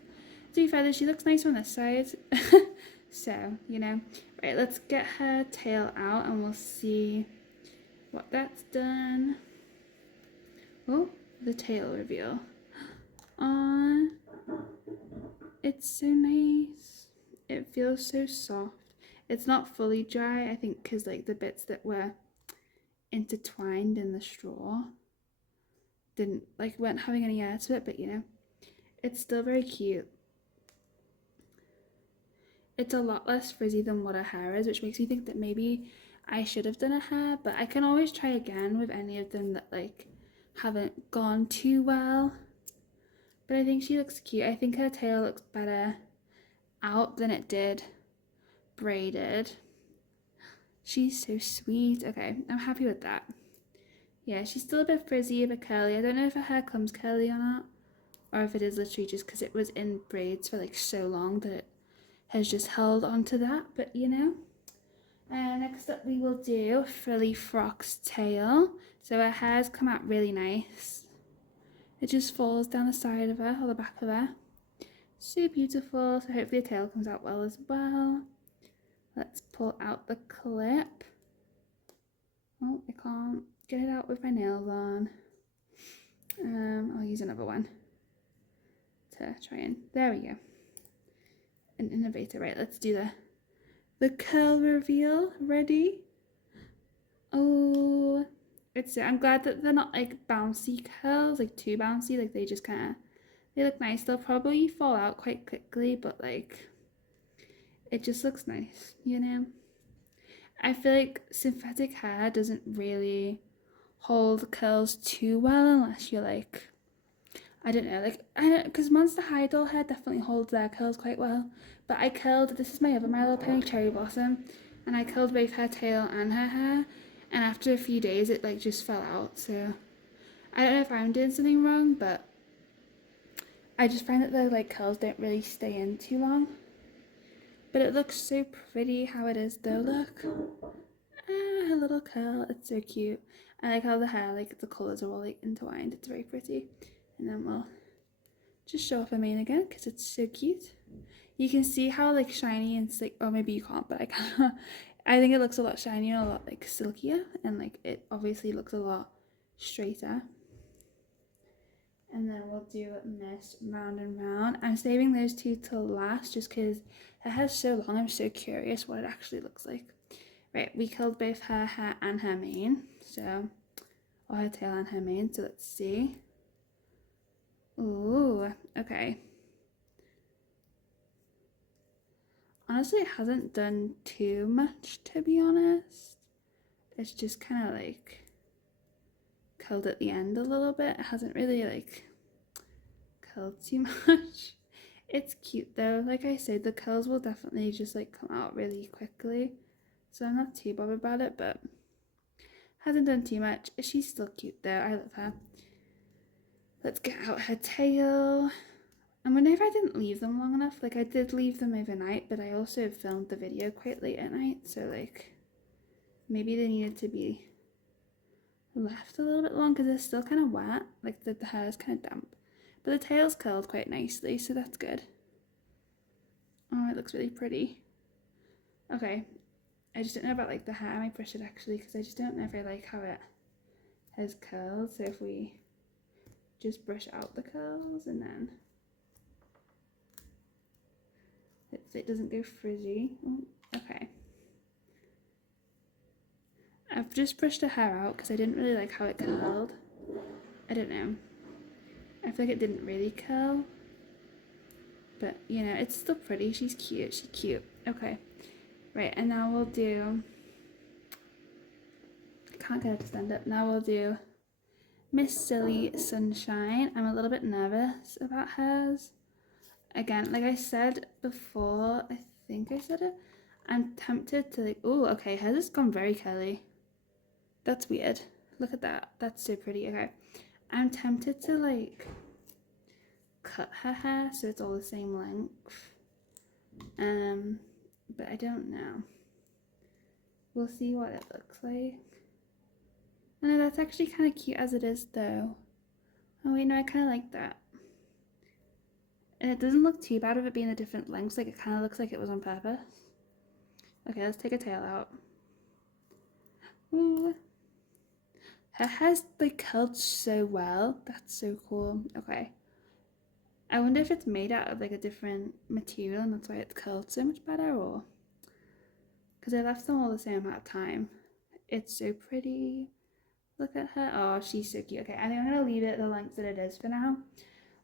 To be fair, she looks nice on this side. So, you know. Right, let's get her tail out and we'll see what that's done. Oh, the tail reveal. Aww. It's so nice. It feels so soft. It's not fully dry, I think, because like the bits that were intertwined in the straw weren't having any air to it, but you know, it's still very cute. It's a lot less frizzy than what her hair is, which makes me think that maybe I should have done her hair, but I can always try again with any of them that like haven't gone too well. But I think she looks cute. I think her tail looks better out than it did braided. She's so sweet. Okay, I'm happy with that. Yeah, she's still a bit frizzy, a bit curly. I don't know if her hair comes curly or not, or if it is literally just because it was in braids for like so long that it has just held onto that, but you know. Next up we will do Frilly Froc's tail. So her hair's come out really nice. It just falls down the side of her, or the back of her. So beautiful. So hopefully the tail comes out well as well. Let's pull out the clip. Oh, I can't get it out with my nails on. I'll use another one to try and, there we go. An innovator. Right, let's do the curl reveal. Ready? Oh, I'm glad that they're not like bouncy curls, like too bouncy. Like they just kind of, they look nice. They'll probably fall out quite quickly, but like it just looks nice, you know. I feel like synthetic hair doesn't really hold curls too well unless you're like, I don't know, like, I don't, because Monster High doll hair definitely holds their curls quite well, but I curled, this is my other My Little Pony Cherry Blossom, and I curled both her tail and her hair, and after a few days it like just fell out, so I don't know if I'm doing something wrong, but I just find that the like curls don't really stay in too long. But it looks so pretty how it is though, look. Ah, her little curl, it's so cute. I like how the hair, like the colours are all like entwined, it's very pretty. And then we'll just show off her mane again because it's so cute. You can see how like shiny and slick, or maybe you can't, but I can. I think it looks a lot shinier, a lot like silkier, and like it obviously looks a lot straighter. And then we'll do Miss Round and Round. I'm saving those two till last just because her hair's so long. I'm so curious what it actually looks like. Right, we curled both her hair and her mane, so, or her tail and her mane, so let's see. Ooh, okay. Honestly, it hasn't done too much, to be honest. It's just kind of like curled at the end a little bit. It hasn't really like curled too much. It's cute though. Like I said, the curls will definitely just like come out really quickly. So I'm not too bothered about it, but hasn't done too much. She's still cute though. I love her. Let's get out her tail. I wonder if I didn't leave them long enough. Like I did leave them overnight, but I also filmed the video quite late at night. So like maybe they needed to be left a little bit long because they're still kind of wet. Like the hair is kind of damp. But the tail's curled quite nicely, so that's good. Oh, it looks really pretty. Okay. I just don't know about like the hair. I might brush it actually because I just don't know if I like how it has curls. So if we just brush out the curls and then it doesn't go frizzy. Oh, okay. I've just brushed the hair out because I didn't really like how it curled. I don't know. I feel like it didn't really curl. But, you know, it's still pretty. She's cute. She's cute. Okay. Right, and now we'll do... I can't get her to stand up. Now we'll do Miss Silly Sunshine. I'm a little bit nervous about hers. Again, like I said before, I think I said it, I'm tempted to like, oh, okay, hers has gone very curly. That's weird. Look at that. That's so pretty. Okay. I'm tempted to like cut her hair so it's all the same length. But I don't know. We'll see what it looks like. I know that's actually kind of cute as it is though. Oh wait, no, I kind of like that. And it doesn't look too bad of it being the different lengths, like it kind of looks like it was on purpose. Okay, let's take a tail out. Ooh. Her hair's like curled so well. That's so cool. Okay. I wonder if it's made out of like a different material and that's why it's curled so much better, or because I left them all the same amount of time. It's so pretty. Look at her. Oh, she's so cute. Okay, I think I'm gonna leave it the length that it is for now.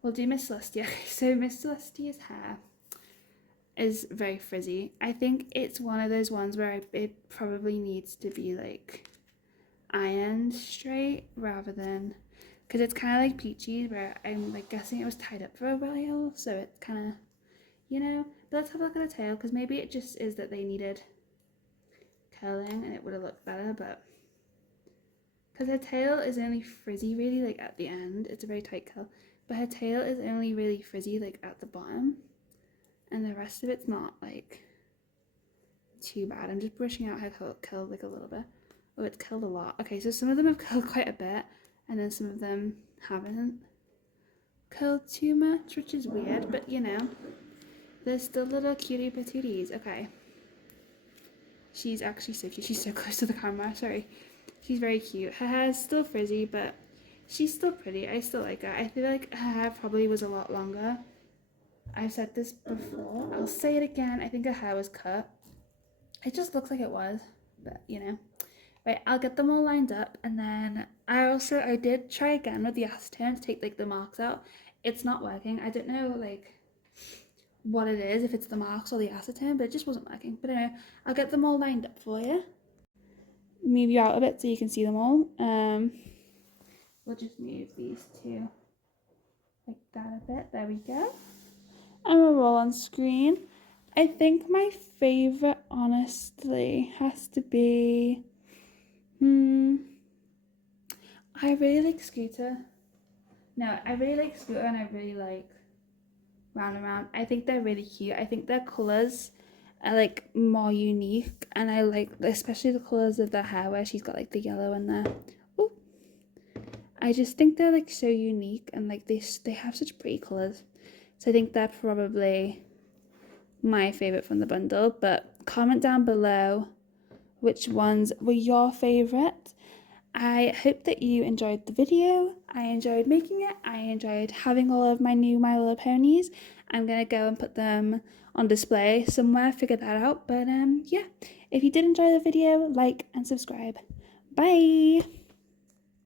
We'll do Miss Celestia. Okay, so Miss Celestia's hair is very frizzy. I think it's one of those ones where it probably needs to be like ironed straight rather than, because it's kind of like Peachy's where I'm like guessing it was tied up for a while, so it's kind of, you know. But let's have a look at the tail, because maybe it just is that they needed curling and it would have looked better, but because her tail is only frizzy really like at the end, it's a very tight curl, but her tail is only really frizzy like at the bottom, and the rest of it's not like too bad. I'm just brushing out her curl like a little bit. Oh, it's curled a lot. Okay, so some of them have curled quite a bit, and then some of them haven't curled too much, which is weird, but you know, they're still little cutie patooties. Okay. She's actually so cute. She's so close to the camera, sorry. She's very cute. Her hair's still frizzy, but she's still pretty. I still like her. I feel like her hair probably was a lot longer. I've said this before. I'll say it again. I think her hair was cut. It just looks like it was, but you know. Right, I'll get them all lined up, and then I did try again with the acetone to take like the marks out. It's not working. I don't know like what it is, if it's the marks or the acetone, but it just wasn't working. But anyway, I'll get them all lined up for you. Move you out a bit so you can see them all. We'll just move these two like that a bit. There we go. And we'll roll on screen. I think my favourite, honestly, has to be... I really like Scooter. No, I really like Scooter and I really like Round and Round. I think they're really cute. I think their colours are like more unique, and I like especially the colours of their hair where she's got like the yellow in there. Ooh. I just think they're like so unique, and like they have such pretty colours. So I think they're probably my favourite from the bundle, but comment down below which ones were your favourite. I hope that you enjoyed the video. I enjoyed making it. I enjoyed having all of my new My Little Ponies. I'm going to go and put them on display somewhere, figure that out. But yeah, if you did enjoy the video, like and subscribe. Bye!